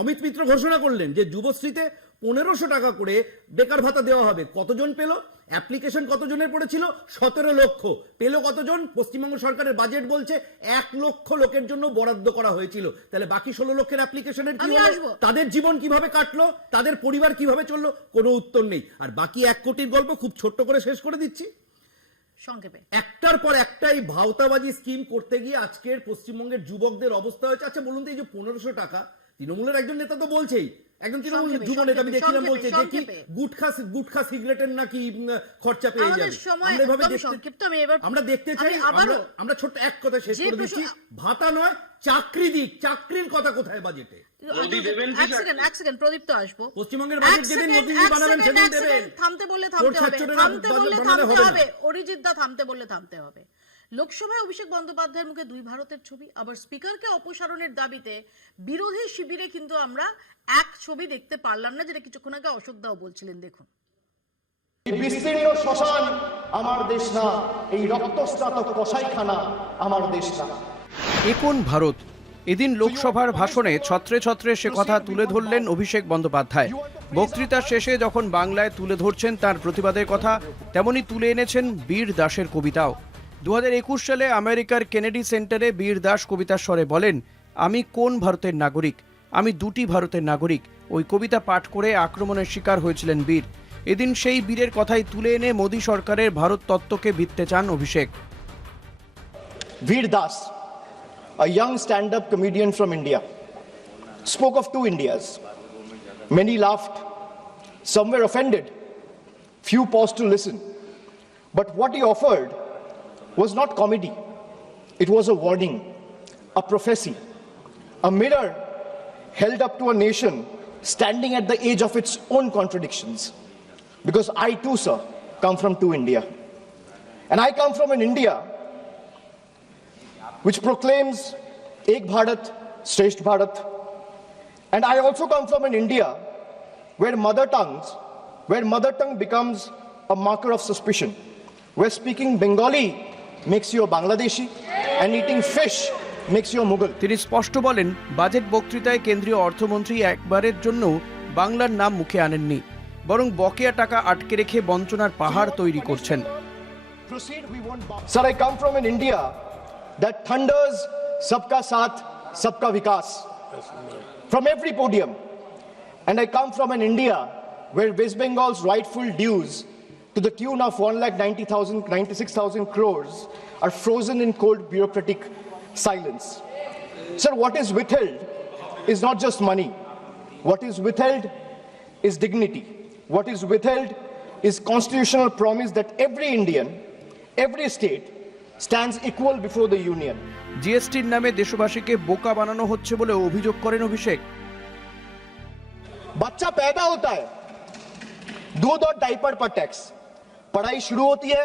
অমিত মিত্র ঘোষণা করলেন যে যুবশ্রীতে 1500 টাকা করে বেকার ভাতা দেওয়া হবে। কতজন পেল? অ্যাপ্লিকেশন কতজনের পড়েছিল? 17 লক্ষ। পেল কতজন? পশ্চিমবঙ্গ সরকারের বাজেট বলছে 1 লক্ষ লোকের জন্য বরাদ্দ করা হয়েছিল। তাহলে বাকি 16 লক্ষের অ্যাপ্লিকেশনের কি হলো? তাদের জীবন কিভাবে কাটলো? তাদের পরিবার কিভাবে চললো? কোনো উত্তর নেই। আর বাকি 1 কোটির গল্প খুব ছোট্ট করে শেষ করে দিচ্ছি সংক্ষেপে। একটার পর একটাই ভাওতাবাজি স্কিম করতে গিয়ে আজকের পশ্চিমবঙ্গের যুবকদের অবস্থা হয়েছে। আচ্ছা বলুন তো, এই যে 1500 টাকা, তৃণমূলের একজন নেতা তো বলছেই, একজন তৃণমূল যুব নেতা আমি দেখছিলাম বলছে যে কি গুটখা সিগারেটের নাকি খরচা পেয়ে যাবে। আমরা দেখতে চাই, আমরা ছোট্ট এক কথা শেষ করে দিচ্ছি, ভাতা নয় চাকরি দিক। চাকরির কথা কোথায় বাজেটে? এক সেকেন্ড প্রদীপ্ত আসবো। পশ্চিমবঙ্গের বাজেট যেদিন মোদী বানাবেন সেদিন দেবেন। থামতে বললে থামতে হবে। অরিজিৎ দা থামতে বললে থামতে হবে। লোকসভায় অভিষেক বন্দ্যোপাধ্যায়ের মুখে 2 ভারতের ছবি, আবার স্পিকারকে অপসারণের দাবিতে বিরোধী শিবিরে কিন্তু আমরা এক ছবি দেখতে পারলাম না, যেটা কিছুক্ষণ আগে অশোক দাও বলছিলেন। দেখুন, এই বিস্তীর্ণ শ্মশান আমার দেশ না, এই রক্তস্নাত কসাইখানা আমার দেশ না। কোন ভারত? এদিন লোকসভার ভাষণে ছত্রে ছত্রে সে কথা তুলে ধরলেন অভিষেক বন্দ্যোপাধ্যায়। বক্তৃতার শেষে যখন বাংলায় তুলে ধরছেন তার প্রতিবাদের কথা, তেমনি তুলে এনেছেন বীর দাসের কবিতাও। 2021 সালে আমেরিকার কেনেডি সেন্টারে বীর দাস কবিতার স্বরে বলেন, আমি কোন ভারতের নাগরিক, আমি 2টি ভারতের নাগরিক। ওই কবিতা পাঠ করে আক্রমণের শিকার হয়েছিলেন বীর। এদিন সেই বীরের কথাই তুলে এনে মোদী সরকারের ভারত তত্ত্বকে ভিত্তে চান অভিষেক। Veer Das, a young stand-up comedian from India, spoke of 2 Indias. Many laughed, some were offended, few paused to listen. But what he offered was not comedy. It was a warning, a prophecy, a mirror held up to a nation standing at the edge of its own contradictions. Because I too, sir, come from 2 India. And I come from an India which proclaims Ek Bharat, Shresth Bharat. And I also come from an India where mother tongue becomes a marker of suspicion, where speaking Bengali makes you a Bangladeshi and eating fish makes you a Mughal. তিনি স্পষ্ট বলেন, বাজেট বক্তৃতায় কেন্দ্রীয় অর্থমন্ত্রী একবারের জন্য বাংলার নাম মুখে আনেননি, বরং বকেয়া টাকা আটকে রেখে বঞ্চনার পাহাড় তৈরি করছেন। Sir, I come from an India that thunders Sabka Saath, Sabka Vikas from every podium. And I come from an India where West Bengal's rightful dues to the tune of 1,96,000 crores are frozen in cold bureaucratic silence. Sir, what is withheld is not just money. What is withheld is dignity. What is withheld is constitutional promise that every Indian, every state stands equal before the union. জিএসটির নামে দেশবাসীকে বোকা বানানো হচ্ছে বলে অভিযোগ করেন অভিষেক। बच्चा पैदा होता है, दूध और डायपर पर टैक्स, पढ़ाई शुरू होती है,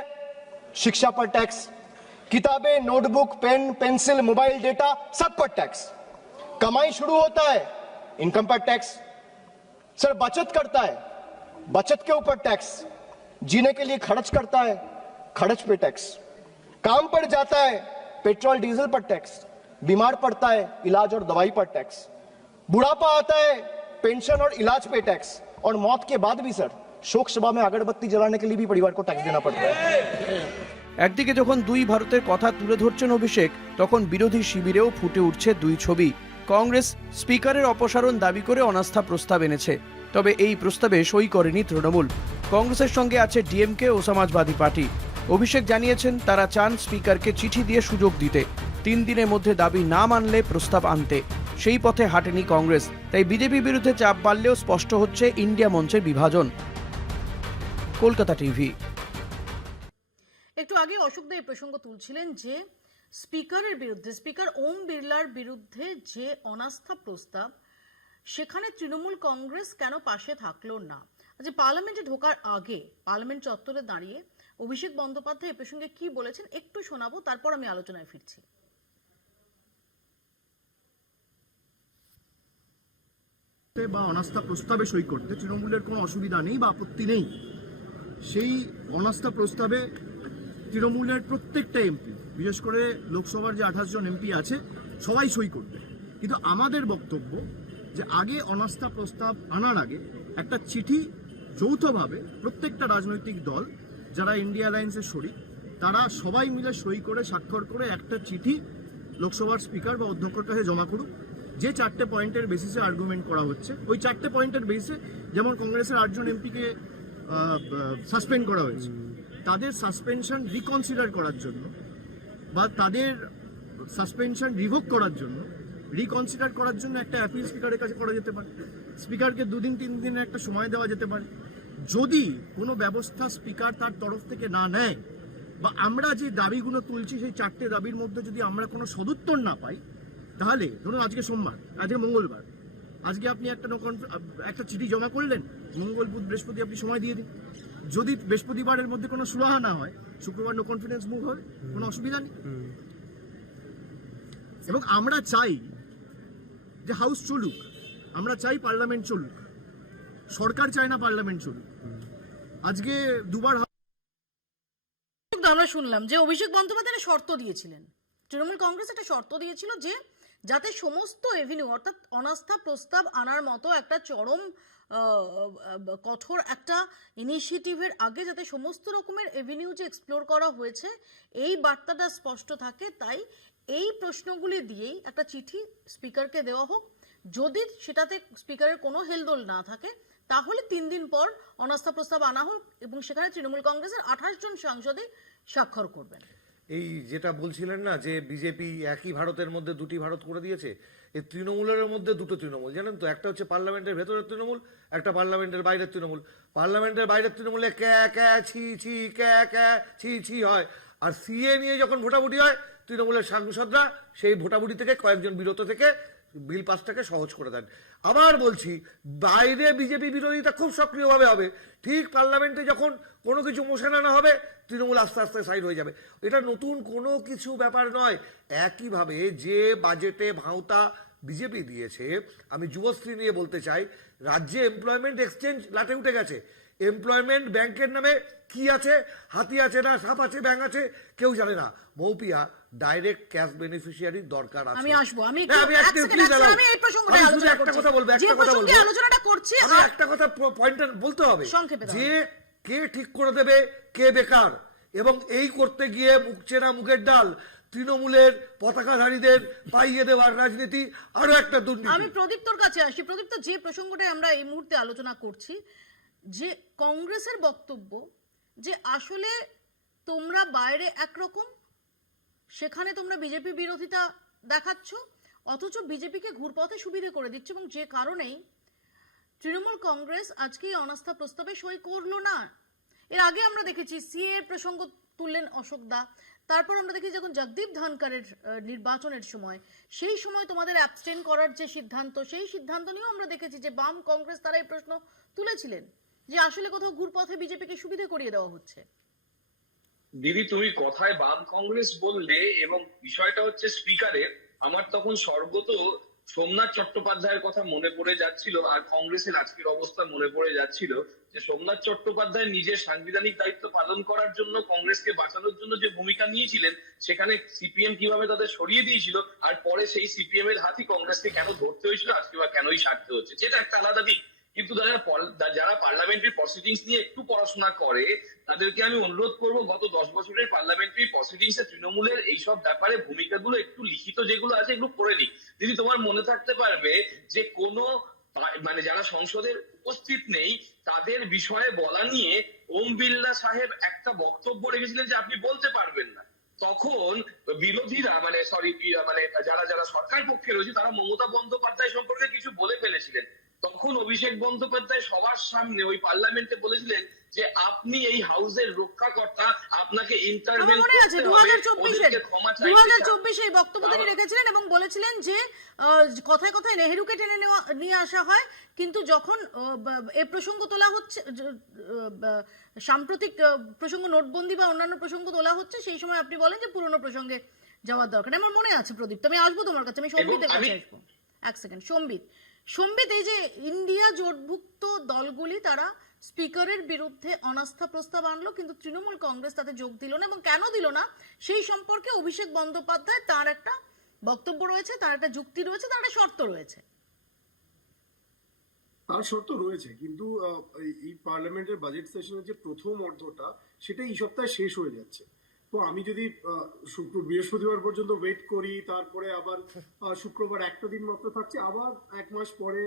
शिक्षा पर टैक्स, किताबें, notebook, pen, pencil, mobile data सब पर टैक्स, कमाई शुरू होता है, इनकम पर टैक्स। सर, बचत करता है, बचत के ऊपर टैक्स, जीने के लिए खर्च करता है, खर्च पे टैक्स, काम पर जाता है, पेट्रोल डीजल पर टैक्स, बीमार पड़ता है, इलाज और दवाई पर टैक्स, बुढ़ापा आता है, पेंशन और इलाज पे टैक्स, और मौत के बाद भी सर शोक सभा में अगरबत्ती जलाने के लिए भी परिवार को टैक्स देना पड़ता है। একদিকে যখন 2 ভারতের কথা তুলে ধরছেন অভিষেক, তখন বিরোধী শিবিরেও ফুটে উঠছে 2 ছবি। কংগ্রেস স্পিকারের অপসারণ দাবি করে অনাস্থা প্রস্তাব এনেছে, তবে এই প্রস্তাবে সই করেনি তৃণমূল। কংগ্রেসের সঙ্গে আছে ডিএমকে ও সমাজবাদী পার্টি। অভিষেক জানিয়েছেন তারা চান স্পিকারকে চিঠি দিয়ে সুযোগ দিতে, 3 দিনের মধ্যে দাবি না মানলে প্রস্তাব আনতে। সেই পথে হাঁটেনি কংগ্রেস, তাই বিজেপি বিরুদ্ধে চাপ বাড়লেও স্পষ্ট হচ্ছে ইন্ডিয়া মঞ্চের বিভাজন। কলকাতা টিভি। একটু আগে অশোক দা এই প্রসঙ্গ তুলছিলেন যে স্পিকারের বিরুদ্ধে, স্পিকার ওম বিড়লার বিরুদ্ধে যে অনাস্থা প্রস্তাব, সেখানে তৃণমূল কংগ্রেস কেন পাশে থাকলো না? আজ পার্লামেন্টে ঢোকার আগে পার্লামেন্ট চত্বরে দাঁড়িয়ে অভিষেক বন্দ্যোপাধ্যায় এ প্রসঙ্গে কি বলেছেন একটু শোনাবো, তারপর আমি আলোচনায় ফিরছি। বা অনাস্থা প্রস্তাবে সই করতে তৃণমূলের কোনো অসুবিধা নেই বা আপত্তি নেই। সেই অনাস্থা প্রস্তাবে তৃণমূলের প্রত্যেকটা এমপি, বিশেষ করে লোকসভার যে 28 জন এমপি আছে, সবাই সই করবে। কিন্তু আমাদের বক্তব্য যে আগে অনাস্থা প্রস্তাব আনার আগে একটা চিঠি যৌথভাবে প্রত্যেকটা রাজনৈতিক দল যারা ইন্ডিয়া অ্যালায়েন্সের শরিক, তারা সবাই মিলে সই করে স্বাক্ষর করে একটা চিঠি লোকসভার স্পিকার বা অধ্যক্ষের কাছে জমা করুক, যে 4টে পয়েন্টের বেসিসে আর্গুমেন্ট করা হচ্ছে। ওই 4টে পয়েন্টের বেসিসে যেমন কংগ্রেসের 8 জন এমপিকে সাসপেন্ড করা হয়েছে, তাদের সাসপেনশন রিকনসিডার করার জন্য বা তাদের সাসপেনশন রিভোক করার জন্য, রিকনসিডার করার জন্য একটা অ্যাপিল স্পিকারের কাছে করা যেতে পারে। স্পিকারকে 2 দিন 3 দিনের একটা সময় দেওয়া যেতে পারে। যদি কোনো ব্যবস্থা স্পিকার তার তরফ থেকে না নেয় বা আমরা যে দাবিগুলো তুলছি সেই 4টে দাবির মধ্যে যদি আমরা কোনো সদুত্তর না পাই, তাহলে ধরুন আজকে সোমবার, আজকে মঙ্গলবার, আজকে আপনি একটা চিঠি জমা করলেন, মঙ্গল বুধ বৃহস্পতি আপনি সময় দিয়ে দিন। যদি বৃহস্পতিবারের মধ্যে কোনো সুরাহা না হয়, শুক্রবার নো কনফিডেন্স মুভ হয়, কোনো অসুবিধা নেই। এবং আমরা চাই যে হাউস চলুক, আমরা চাই পার্লামেন্ট চলুক, সরকার চায় না পার্লামেন্ট চলুক। আজকে দুবার আমরা শুনলাম যে অভিষেক বন্দ্যোপাধ্যায় একটা শর্ত দিয়েছিলেন, তৃণমূল কংগ্রেস একটা শর্ত দিয়েছিল যে যাতে সমস্ত এভিনিউ অর্থাৎ অনাস্থা প্রস্তাব আনার মতো একটা চরম কঠোর একটা ইনিশিয়েটিভের আগে যাতে সমস্ত রকমের এভিনিউ যে এক্সপ্লোর করা হয়েছে এই বার্তাটা স্পষ্ট থাকে। তাই এই প্রশ্নগুলি দিয়েই একটা চিঠি স্পিকারকে দেওয়া হোক, যদি সেটাতে স্পিকারের কোনো হেলদোল না থাকে তাহলে 3 দিন পর অনাস্থা প্রস্তাব আনা হোক এবং সেখানে তৃণমূল কংগ্রেসের 28 জন সাংসদে স্বাক্ষর করবেন। এই যেটা বলছিলেন না যে বিজেপি একই ভারতের মধ্যে দুটি ভারত করে দিয়েছে, এই তৃণমূলের মধ্যে দুটো তৃণমূল, জানেন তো? একটা হচ্ছে পার্লামেন্টের ভেতরের তৃণমূল, একটা পার্লামেন্টের বাইরের তৃণমূল। পার্লামেন্টের বাইরের তৃণমূলে ক্যা ক্যা ছি ছি ক্যা ক্যা ছি ছি হয়, আর সিএ নিয়ে যখন ভোটাভুটি হয় তৃণমূলের সাংসদরা সেই ভোটাভুটি থেকে কয়েকজন বিরত থেকে বিল পাসটাকে সহজ করে দেন। আবার বলছি, বাইরে বিজেপি বিরোধিতা খুব সক্রিয়ভাবে হবে, ঠিক পার্লামেন্টে যখন কোনো কিছু মোশন আনা হবে তৃণমূল আস্তে আস্তে সাইড হয়ে যাবে। এটা নতুন কোনো কিছু ব্যাপার নয়। একইভাবে যে বাজেটে ভাঁওতা বিজেপি দিয়েছে, আমি যুবশ্রী নিয়ে বলতে চাই, রাজ্যে এমপ্লয়মেন্ট এক্সচেঞ্জ লাটে উঠে গেছে। এমপ্লয়মেন্ট ব্যাংকের নামে কি আছে, হাতি আছে না সাপ আছে ব্যাংক আছে কেউ জানে না। মৌপিয়া ডাইরেক্ট ক্যাশ বেনিফিশিয়ারি দরকার আছে। আমি আসবো, আমি এই প্রসঙ্গটা একটা কথা বলবো, আলোচনাটা করছি, আমি একটা কথা পয়েন্টটা বলতে হবে যে কে ঠিক করে দেবে কে বেকার, এবং এই করতে গিয়ে মুখ চেনা মুখের ডাল তৃণমূলের পতাকাধারীদের পাইয়ে দেওয়ার রাজনীতি আরো একটা দুর্নীতি। আমি প্রদীপ্তর কাছে আসি। প্রদীপ্ত, যে প্রসঙ্গটা আমরা এই মুহূর্তে আলোচনা করছি, যে কংগ্রেসের বক্তব্য যে আসলে তোমরা বাইরে একরকম, সেখানে তোমরা বিজেপি বিরোধিতা দেখাচ্ছ, অথচ বিজেপিকে ঘুরপথে সুবিধে করে দিচ্ছ, এবং যে কারণেই তৃণমূল কংগ্রেস আজকে অনাস্থা প্রস্তাবে সই করলো না। এর আগে আমরা দেখেছি সিএ এর প্রসঙ্গ তুললেন অশোক দা, তারপর আমরা দেখি যখন জগদীপ ধনকরের নির্বাচনের সময়, সেই সময় তোমাদের অ্যাবস্টেন করার যে সিদ্ধান্ত, সেই সিদ্ধান্ত নিয়েও আমরা দেখেছি যে বাম কংগ্রেস তারা এই প্রশ্ন তুলেছিলেন যে আসলে কোথাও ঘুরপথে বিজেপিকে সুবিধে করিয়ে দেওয়া হচ্ছে। দিদি, তুমি কথায় বাম কংগ্রেস বললে এবং বিষয়টা হচ্ছে স্পিকারের, আমার তখন স্বর্গত সোমনাথ চট্টোপাধ্যায়ের কথা মনে পড়ে যাচ্ছিল, আর কংগ্রেসের আজকের অবস্থা মনে পড়ে যাচ্ছিল যে সোমনাথ চট্টোপাধ্যায় নিজের সাংবিধানিক দায়িত্ব পালন করার জন্য, কংগ্রেসকে বাঁচানোর জন্য যে ভূমিকা নিয়েছিলেন, সেখানে সিপিএম কিভাবে তাদের সরিয়ে দিয়েছিল, আর পরে সেই সিপিএম এর হাতই কংগ্রেসকে কেন ধরতে হয়েছিল, আজকে বা কেনই ছাড়তে হচ্ছে, সেটা একটা আলাদা দিক। কিন্তু যারা পার্লামেন্টারি প্রসিডিংস নিয়ে একটু পড়াশোনা করে তাদেরকে আমি অনুরোধ করবো, গত 10 বছরের পার্লামেন্টারি প্রসিডিংস এ তৃণমূলের এইসব ব্যাপারে ভূমিকাগুলো একটু লিখিত যেগুলো আছে এগুলো পড়ে নিক। দিদি, তোমার মনে থাকতে পারবে যে কোনো মানে যারা সংসদের উপস্থিত নেই তাদের বিষয়ে বলা নিয়ে ওম বিড়লা সাহেব একটা বক্তব্য রেখেছিলেন যে আপনি বলতে পারবেন না। তখন বিরোধীরা যারা সরকার পক্ষে রয়েছে তারা মমতা বন্দ্যোপাধ্যায় সম্পর্কে কিছু বলে ফেলেছিলেন। তখন অভিষেক বন্দ্যোপাধ্যায় সবার সামনে ওই পার্লামেন্টে বলেছিলেন যে আপনি এই হাউসের রক্ষাকর্তা, আপনাকে আমার ইন্টারভেন মনে আছে করতে হবে, 2024 ওদেরকে ক্ষমা চাইতে হবে। 2024 এই বক্তব্য তিনি রেখেছিলেন এবং বলেছিলেন যে কথায় কথায় নেহেরুকে টেনে নিয়ে আসা হয়, কিন্তু যখন এ প্রসঙ্গ তোলা হচ্ছে, সাম্প্রতিক প্রসঙ্গ নোটবন্দি বা অন্যান্য প্রসঙ্গ তোলা হচ্ছে, সেই সময় আপনি বলেন যে পুরনো প্রসঙ্গে যাওয়ার দরকার। আমার মনে আছে প্রদীপ, আমি আসবো তোমার কাছে, আমি সম্বিতের কাছে আসবো। এক সেকেন্ড, সম্বিত, এই যে ইন্ডিয়া জোটভুক্ত দলগুলি তারা স্পিকারের বিরুদ্ধে অনাস্থা প্রস্তাব আনলো, কিন্তু তৃণমূল কংগ্রেস তাতে যোগ দিল না, এবং কেন দিল না সেই সম্পর্কে অভিষেক বন্দ্যোপাধ্যায় তার একটা বক্তব্য রয়েছে, তার একটা যুক্তি রয়েছে, তার একটা শর্ত রয়েছে। তার শর্ত রয়েছে, কিন্তু এই পার্লামেন্টের বাজেট সেশনের যে প্রথম অর্ধটা সেটা এই সপ্তাহে শেষ হয়ে যাচ্ছে। তো আমি যদি বৃহস্পতিবার পর্যন্ত ওয়েট করি, তারপরে আবার শুক্রবার একটা দিন মাত্র থাকছে, আবার এক মাস পরে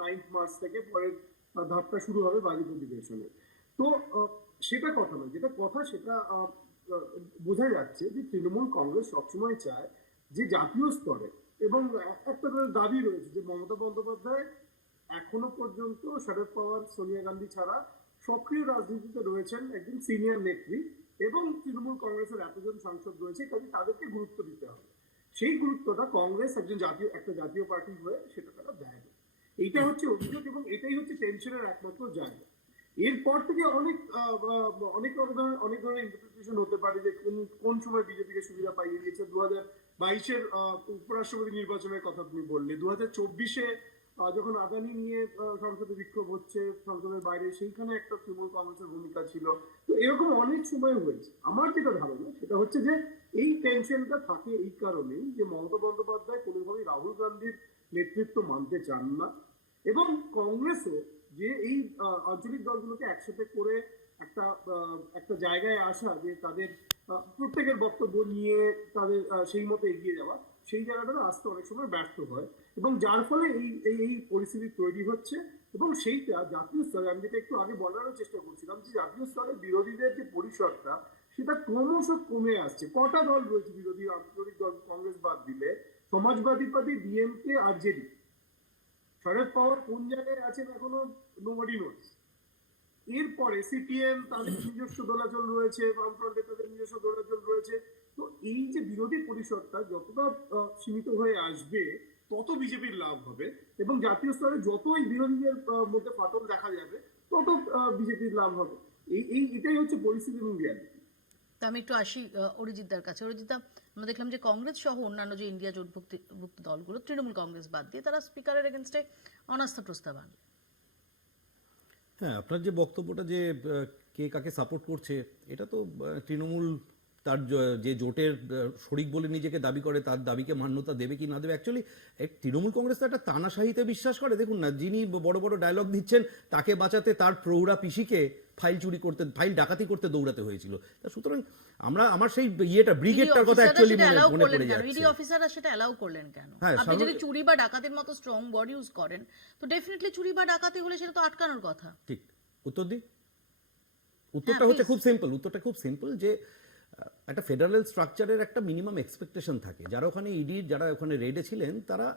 9 মার্চ থেকে পরের ধাপটা শুরু হবে বাজেট অধিবেশনে। তো সেটা কথা নয়, যেটা কথা সেটা বোঝা যাচ্ছে যে তৃণমূল কংগ্রেস সবসময় চায় যে জাতীয় স্তরে, এবং একটা করে দাবি রয়েছে যে মমতা বন্দ্যোপাধ্যায় এখনো পর্যন্ত শরদ পাওয়ার, সোনিয়া গান্ধী ছাড়া সক্রিয় রাজনীতিতে রয়েছেন একজন সিনিয়র নেত্রী, এবং তৃণমূল কংগ্রেসের এতজন সাংসদ রয়েছে, কাজে তাদেরকে গুরুত্ব দিতে হবে। সেই গুরুত্বটা কংগ্রেস একজন একটা জাতীয় পার্টি হয়ে সেটা তারা দেয় না। এইটা হচ্ছে অভিযোগ, এবং এটাই হচ্ছে টেনশনের একমাত্র জায়গা। এরপর থেকে অনেক ধরনের ইন্টারপ্রিটেশন হতে পারে যে কোন সময় বিজেপিকে সুবিধা পাইয়ে দিয়েছে। 2022-এর উপরাষ্ট্রপতি নির্বাচনের কথা তুমি বললে, 2024-এ যখন আদানি নিয়ে সংসদে বিক্ষোভ হচ্ছে সংসদের বাইরে, সেইখানে একটা তৃণমূল কংগ্রেসের ভূমিকা ছিল। তো এরকম অনেক সময় হয়েছে। আমার যেটা ধারণা সেটা হচ্ছে যে এই টেনশনটা থাকে এই কারণেই যে মমতা বন্দ্যোপাধ্যায় কোনোভাবেই রাহুল গান্ধীর নেতৃত্ব মানতে চান না, এবং কংগ্রেসও যে এই আঞ্চলিক দলগুলোকে একসাথে করে একটা জায়গায় আসা, যে তাদের প্রত্যেকের বক্তব্য নিয়ে তাদের সেই মতো এগিয়ে যাওয়া, সেই জায়গাটা আসতে অনেক সময় ব্যর্থ হয়, এবং যার ফলে এই পরিস্থিতি তৈরি হচ্ছে। এবং সেইটা জাতীয় স্তরে, আমি যেটা একটু আগে বলারও চেষ্টা করছিলাম, যে জাতীয় স্তরে বিরোধীদের যে পরিসরটা সেটা ক্রমশ কমে আসছে। কটা দল রয়েছে বিরোধী আঞ্চলিক দল কংগ্রেস বাদ দিলে? Samajwadi Party, DMK, RJD. Sharad Pawar কোন জায়গায় আছেন এখনো নোবডি নোজ। এরপরে সিপিএম, তাদের নিজস্ব দোলাচল রয়েছে, বামফ্রন্টে তাদের নিজস্ব দোলাচল রয়েছে। তো এই যে বিরোধী পরিসরটা যতটা সীমিত হয়ে আসবে তত বিজেপির লাভ হবে, এবং জাতীয় স্তরে যতই বিরোধীদের মধ্যে ফাটল দেখা যাবে তত বিজেপির লাভ হবে। এটাই হচ্ছে পরিস্থিতি এবং রিয়ালিটি। তা আমি একটু আসি অরিজিৎদার কাছে। অরিজিৎদা, আমরা দেখলাম যে কংগ্রেস সহ অন্যান্য যে ইন্ডিয়া জোটভুক্ত দলগুলো, তৃণমূল কংগ্রেস বাদ দিয়ে, তারা স্পিকারের এগেনস্টে অনাস্থা প্রস্তাব আনল। হ্যাঁ, আপনার যে বক্তব্যটা যে কে কাকে সাপোর্ট করছে, এটা তো তৃণমূল তার যে জোটের শরিক বলে নিজেকে দাবি করে তার দাবিকে মান্যতা দেবে কি না দেবে। অ্যাকচুয়ালি তৃণমূল কংগ্রেস তো একটা তানাশাহিতে বিশ্বাস করে। দেখুন না, যিনি বড় বড় ডায়লগ দিচ্ছেন তাকে বাঁচাতে তার প্রৌঢ়া পিসিকে ফাইল ডাকাতি করতে দৌড়াতে হয়েছিল। তা সুতরাং আমার সেই ব্রিগেডটার কথা অ্যাকচুয়ালি মনে পড়ে যাচ্ছে। ইডি অফিসাররা সেটা অ্যালাউ করলেন কেন? আপনি যদি চুরি বা ডাকাতির মতো স্ট্রং ওয়ার্ড ইউজ করেন, তো ডেফিনেটলি চুরি বা ডাকাতি হলে সেটা তো আটকানোর কথা। ঠিক। উত্তরটা হচ্ছে খুব সিম্পল, যে একটা ফেডারেল স্ট্রাকচারের একটা মিনিমাম এক্সপেকটেশন থাকে। যারা ওখানে ইডি, যারা ওখানে রেডে ছিলেন, তারা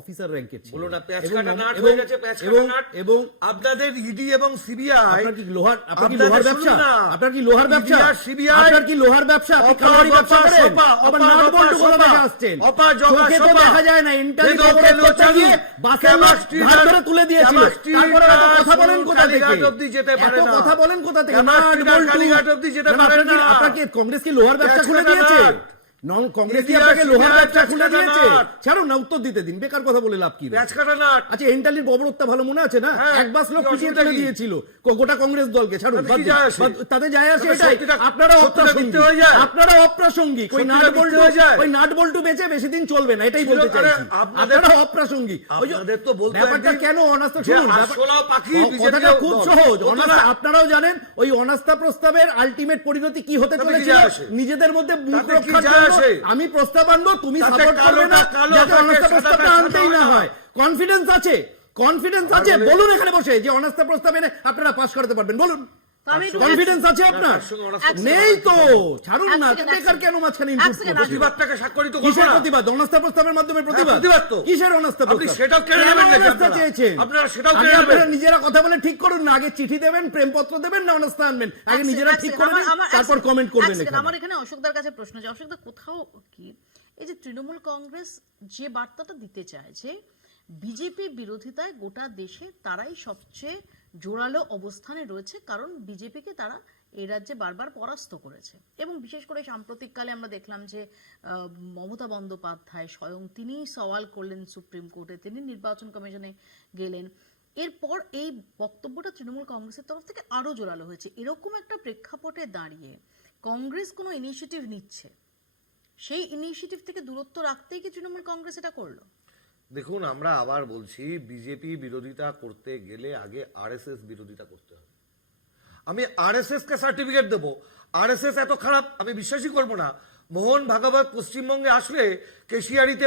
অফিসার র্যাঙ্কের ছিল। এবং আপনাদের ইডি এবং সিবিআই, আপনার কি লোহার ব্যবসা? আপনার কি লোহার ব্যবসা? আপনি কালারি ব্যবসা করেন? আবার নাট বল্টু কোথা থেকে আসছেন? চোখে তো দেখা যায় না। ইন্টারনেট করতে গিয়ে বাসের লোক ঘাট ধরে তুলে দিয়েছিল। তারপরে এত কথা বলেন কোথা থেকে? আপনার কি কংগ্রেস কি লোহার ব্যবসা খুলে দিয়েছে? কংগ্রেস কি আপনাকে লোহার ব্যবসা খুলে দিয়েছে? ছাড়ুন না, উত্তর দিতে দিন, বেকার কথা বলে লাভ কি? আচ্ছা, এন্টালির ববরত্তা ভালো মনে আছে না? এক বাস লোক পিছিয়ে তুলে দিয়েছিল গোটা কংগ্রেস দলকে। ছাড়ুন, তাতে যায় আসে এটাই। আপনারা অপ্রাসঙ্গিক। ওই নাট বল্টু বেঁচে বেশি দিন চলবে না, এটাই বলতে চাইছি। আপনারা অপ্রাসঙ্গিক। ব্যাপারটা কেন অনাস্থা? শুনুন, কথাটা খুব সহজ। আপনারাও জানেন ওই অনাস্থা প্রস্তাবের আলটিমেট পরিণতি কি হতে চলেছে। নিজেদের মধ্যে মুখ রক্ষার জন্য আমি প্রস্তাব আনবো, তুমি সাপোর্ট করবে না, যাতে অনাস্থা প্রস্তাবটা আনতেই না হয়। কনফিডেন্স আছে বলুন এখানে বসে যে অনাস্থা প্রস্তাব এনে আপনারা পাস করাতে পারবেন, বলুন। তো আমি কনফিডেন্স আছে আপনার? নেই তো, ছাড়ুন না, এক second, বেকার কেন মাঝখানে এক ইনপুট second, করছেন? প্রতিবাদটাকে স্বাক্ষরিত করবো কিসের না। প্রতিবাদ? অনাস্থা প্রস্তাবের মাধ্যমে প্রতিবাদ? প্রতিবাদ তো। কিসের অনাস্থা আপনি প্রস্তাব? সেটাও কেড়ে কেন নেবেন নাকি অনাস্থা আপনারা? চেয়েছেন? আপনারা সেটাও আগে কেড়ে নেবেন। আপনারা নিজেরা কথা বলে ঠিক করুন না, আগে চিঠি দেবেন, প্রেমপত্র দেবেন, না অনাস্থা আনবেন? আগে নিজেরা ঠিক করে নিন, তারপর কমেন্ট করবেন এখানে। আমার এখানে অশোকদার কাছে প্রশ্ন, যে অশোকদা কোথাও কি এই যে তৃণমূল কংগ্রেস যে বার্তাটা দিতে চায় যে বিজেপি বিরোধিতায় গোটা দেশে তারাই সবচেয়ে জোরালো অবস্থানে রয়েছে, কারণ বিজেপিকে তারা এই রাজ্যে বারবার পরাস্ত করেছে, এবং বিশেষ করে সাম্প্রতিককালে আমরা দেখলাম যে মমতা বন্দ্যোপাধ্যায় স্বয়ং তিনিই সওয়াল করলেন সুপ্রিম কোর্টে, তিনি নির্বাচন কমিশনে গেলেন, এরপর এই বক্তব্যটা তৃণমূল কংগ্রেসের তরফ থেকে আরো জোরালো হয়েছে। এরকম একটা প্রেক্ষাপটে দাঁড়িয়ে কংগ্রেস কোনো ইনিশিয়েটিভ নিচ্ছে, সেই ইনিশিয়েটিভ থেকে দূরত্ব রাখতেই কি তৃণমূল কংগ্রেস এটা করলো? দেখুন, আমরা আবার বলছি, বিজেপি বিরোধিতা করতে গেলে আগে আরএসএস বিরোধিতা করতে হবে। আমি আরএসএস কে সার্টিফিকেট দেবো, আরএসএস এত খারাপ আমি বিশ্বাসই করব না। মোহন ভাগবত পশ্চিমবঙ্গে আসলে কেশিয়ারিতে,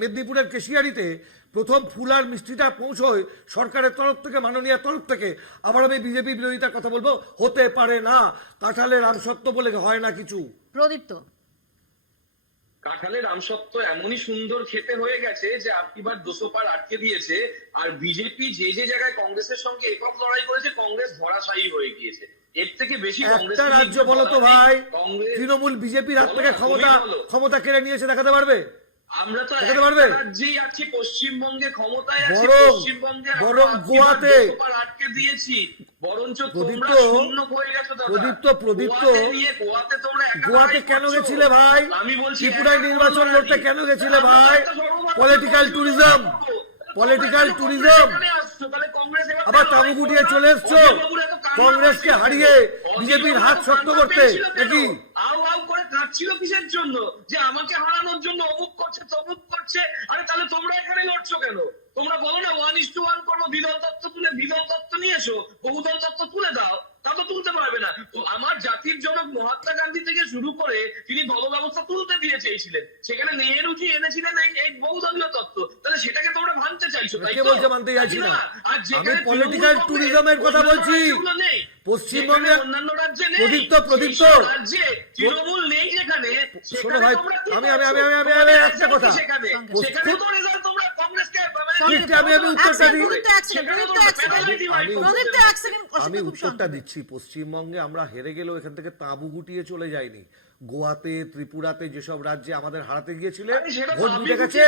মেদিনীপুরের কেশিয়ারিতে প্রথম ফুল আর মিষ্টিটা পৌঁছয় সরকারের তরফ থেকে, মাননীয় তরফ থেকে। আবার আমি বিজেপি বিরোধিতার কথা বলবো? হতে পারে না। কাঁঠালের আমসত্ব বলে হয় না কিছু। প্রদীপ্ত, কাঁঠালের আমসত্ব এমনই সুন্দর খেতে হয়ে গেছে যে আপনিবার 200 পার আটকে দিয়েছে, আর বিজেপি যে যে জায়গায় কংগ্রেসের সঙ্গে একক লড়াই করেছে কংগ্রেস ধরাশায়ী হয়ে গিয়েছে। এর থেকে বেশি কংগ্রেস একটা রাজ্য বলো তো ভাই, কংগ্রেস তৃণমূল বিজেপির হাত থেকে বলো না, তুমি বলো। ক্ষমতা কেড়ে নিয়েছে, দেখাতে পারবে? আমরা তো দেখাতে পারবে? রাজ্যেই আছি, পশ্চিমবঙ্গে ক্ষমতায় আছি, বরং পশ্চিমবঙ্গে গোয়াতে আটকে দিয়েছি, বরঞ্চ প্রদীপ্ত, তোমরা শূন্য হয়ে গেছো দাদা। প্রদীপ্ত, গোয়াতে তোমরা একা গোয়াতে লড়াই কেন করছো। গেছিলে ভাই? আমি বলছি ত্রিপুরায় একা নির্বাচন লড়াই। লড়তে কেন গেছিলে আমরা ভাই? একটা সর্বভারতীয় পলিটিক্যাল কংগ্রেস ট্যুরিজম, করবো। পলিটিক্যাল তোমরা ট্যুরিজম। এখানে আসছো, তাহলে কংগ্রেস এবার আবার কেন তাবু লড়াই গুটিয়ে করবে? চলে এসছো অধীরবাবুর এত কান্না কংগ্রেসকে পাচ্ছিল হারিয়ে কেন? বিজেপির অধীরবাবু হাত এত শক্ত কান্না করতে পেয়েছিল কেন? নাকি? আউ আউ করে কাঁদছিল কিসের জন্য? যে আমাকে হারানোর জন্য অমুক করছে তমুক করছে। আরে তাহলে তোমরা এখানে লড়ছো কেন? তোমরা বলো না 1:1 করবো, দ্বিদল তত্ত্ব তুলে, দ্বিদল তত্ত্ব নিয়ে এসো, বহুদল তত্ত্ব তুলে দাও। তা তো তুলতে পারবে না। তো আমার জাতির জনক মহাত্মা গান্ধী থেকে শুরু করে তিনি দল ব্যবস্থা তুলতে দিয়ে চেয়েছিলেন, সেখানে নেহেরুজি এনেছিলেন এই বহুদলীয় তত্ত্ব। তাহলে সেটাকে তোমরা ভাঙতে চাইছো, তাই কে তো? বলছে মানতে চাইছি না? আর যেখানে আমি পলিটিক্যাল তৃণমূল ট্যুরিজমের কথা অন্যান্য বলছি। রাজ্যগুলো নেই, পশ্চিমবঙ্গে যেখানে অন্যান্য রাজ্যে নেই, প্রদীপ্ত, সেই সব রাজ্যে তৃণমূল নেই যেখানে, শোনো সেখানে ভাই, তোমরা কি আমি করছো? একটা তোমাদের কথা। result কি সেখানে? সেখানে তো রেজাল্ট তোমরা কংগ্রেসকে আমি উত্তরটা দিই। আমি উত্তরটা দিচ্ছি। পশ্চিমবঙ্গে আমরা হেরে গেলেও এখান থেকে তাঁবু গুটিয়ে চলে যায়নি। গোয়াতে, ত্রিপুরাতে যেসব রাজ্যে আমাদের হারাতে গিয়েছিলে, ভোট জিতে গেছে,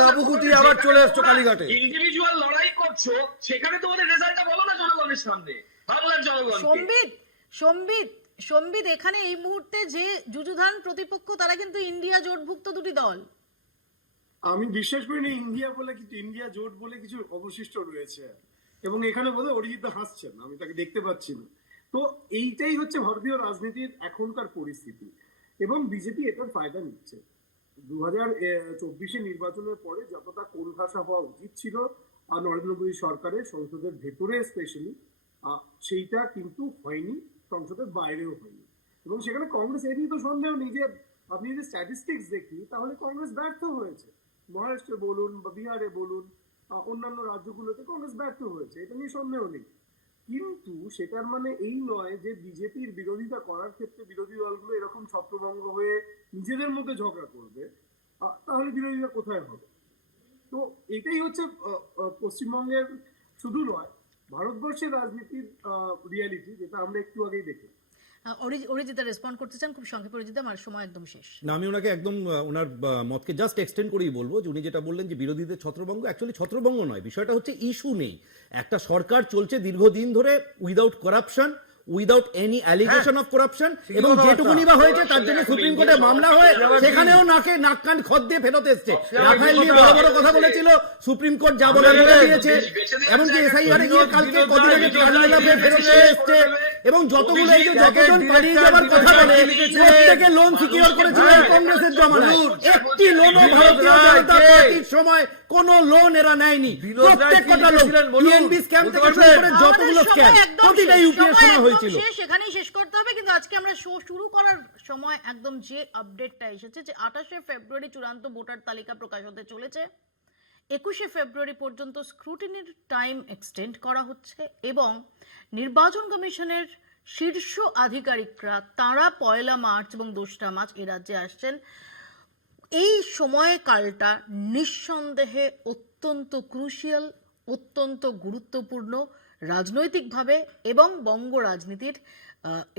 তাঁবু গুটিয়ে আবার চলে এসছো কালীঘাটে। ইন্ডিভিজুয়াল লড়াই করছো, সেখানে তোমাদের রেজাল্টটা বলো না জনগণের সামনে, বাংলার জনগণকে। সম্বিত, এখানে এই মুহূর্তে যে যুযুধান প্রতিপক্ষ তারা কিন্তু ইন্ডিয়া জোটভুক্ত দুটি দল। আমি বিশ্বাস করি না ইন্ডিয়া জোট বলে কিছু অবশিষ্ট রয়েছে, এবং এখানে বোধহয় অরিজিৎ হাসছেন, আমি তাকে দেখতে পাচ্ছি না। তো এইটাই হচ্ছে ভারতীয় রাজনীতির এখনকার পরিস্থিতি, এবং বিজেপি এটার ফায়দা নিচ্ছে। 2024 নির্বাচনের পরে যতটা কোণঠাসা হওয়া উচিত ছিল আর নরেন্দ্র মোদী সরকারের সংসদের ভেতরে স্পেশালি, সেইটা কিন্তু হয়নি, সংসদের বাইরেও হয়নি। এবং সেখানে কংগ্রেস, এর নিয়ে তো সন্দেহ নেই যে আপনি যদি স্ট্যাটিস্টিক্স দেখি তাহলে কংগ্রেস ব্যর্থ হয়েছে। মহারাষ্ট্রে বলুন বা বিহারে বলুন, অন্যান্য রাজ্যগুলোতে কংগ্রেস ব্যর্থ হয়েছে, এটা নিয়ে সন্দেহ নেই। কিন্তু সেটার মানে এই নয় যে বিজেপির বিরোধিতা করার ক্ষেত্রে বিরোধী দলগুলো এরকম ছত্রভঙ্গ হয়ে নিজেদের মধ্যে ঝগড়া করবে, তাহলে বিরোধিতা কোথায় হবে? তো এটাই হচ্ছে পশ্চিমবঙ্গের শুধু নয়, ভারতবর্ষের রাজনীতির রিয়ালিটি, যেটা আমরা একটু আগেই দেখলাম। অরিজিতা রেসপন্ড করতে চান খুব সংক্ষেপে? অরিজিতা, আমার সময় একদম শেষ। না, আমি ওনাকে একদম ওনার মতকে জাস্ট এক্সটেন্ড করেই বলবো যে উনি যেটা বললেন যে বিরোধীদের ছত্রভঙ্গ, অ্যাকচুয়ালি ছত্রভঙ্গ নয়, বিষয়টা হচ্ছে ইস্যু নেই। একটা সরকার চলছে দীর্ঘদিন ধরে without corruption, without any allegation of corruption, এবং যেটুকুনি বা হয়েছে তার জন্য সুপ্রিম কোর্টে মামলা হয়ে সেখানেও নাক কান খত দিয়ে ফেরত এসছে। রাফেল নিয়ে বড় বড় কথা বলেছিল, সুপ্রিম কোর্ট যা বলে দিয়েছে, এমনকি এসআইআর গিয়ে কালকে কদিন আগে ট্রাইব্যুনালে ফেরত চলে এসছে, এবং যতগুলো এই যে যতজন পালিয়ে যাবার কথা বলে প্রত্যেকে লোন সিকিউর করেছিল এই কংগ্রেসের জমানায়। একটি লোনও ভারতীয় জনতা পার্টির সময় কোন লোন এরা নেয়নি। প্রত্যেকটা লোন, পিএনবি স্ক্যাম থেকে শুরু করে যতগুলো স্ক্যাম, প্রতিটা ইউপিএর সময় হয়েছিল। সেখানেই শেষ করতে হবে, কিন্তু আজকে আমরা শো শুরু করার সময় একদম যে আপডেটটা এসেছে যে 28শে ফেব্রুয়ারি চূড়ান্ত ভোটার তালিকা প্রকাশ হতে চলেছে। 21শে ফেব্রুয়ারি পর্যন্ত স্ক্রুটিনির টাইম এক্সটেন্ড করা হচ্ছে, এবং নির্বাচন কমিশনের শীর্ষ আধিকারিকরা তাঁরা 1 মার্চ এবং 2 মার্চ এ রাজ্যে আসছেন। এই সময়কালটা নিঃসন্দেহে অত্যন্ত ক্রুশিয়াল, অত্যন্ত গুরুত্বপূর্ণ রাজনৈতিকভাবে এবং বঙ্গ রাজনীতির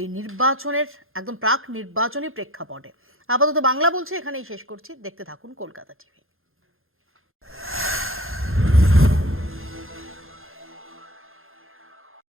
এই নির্বাচনের একদম প্রাক নির্বাচনী প্রেক্ষাপটে। আপাতত বাংলা বলছি এখানেই শেষ করছি। দেখতে থাকুন কলকাতা টিভি।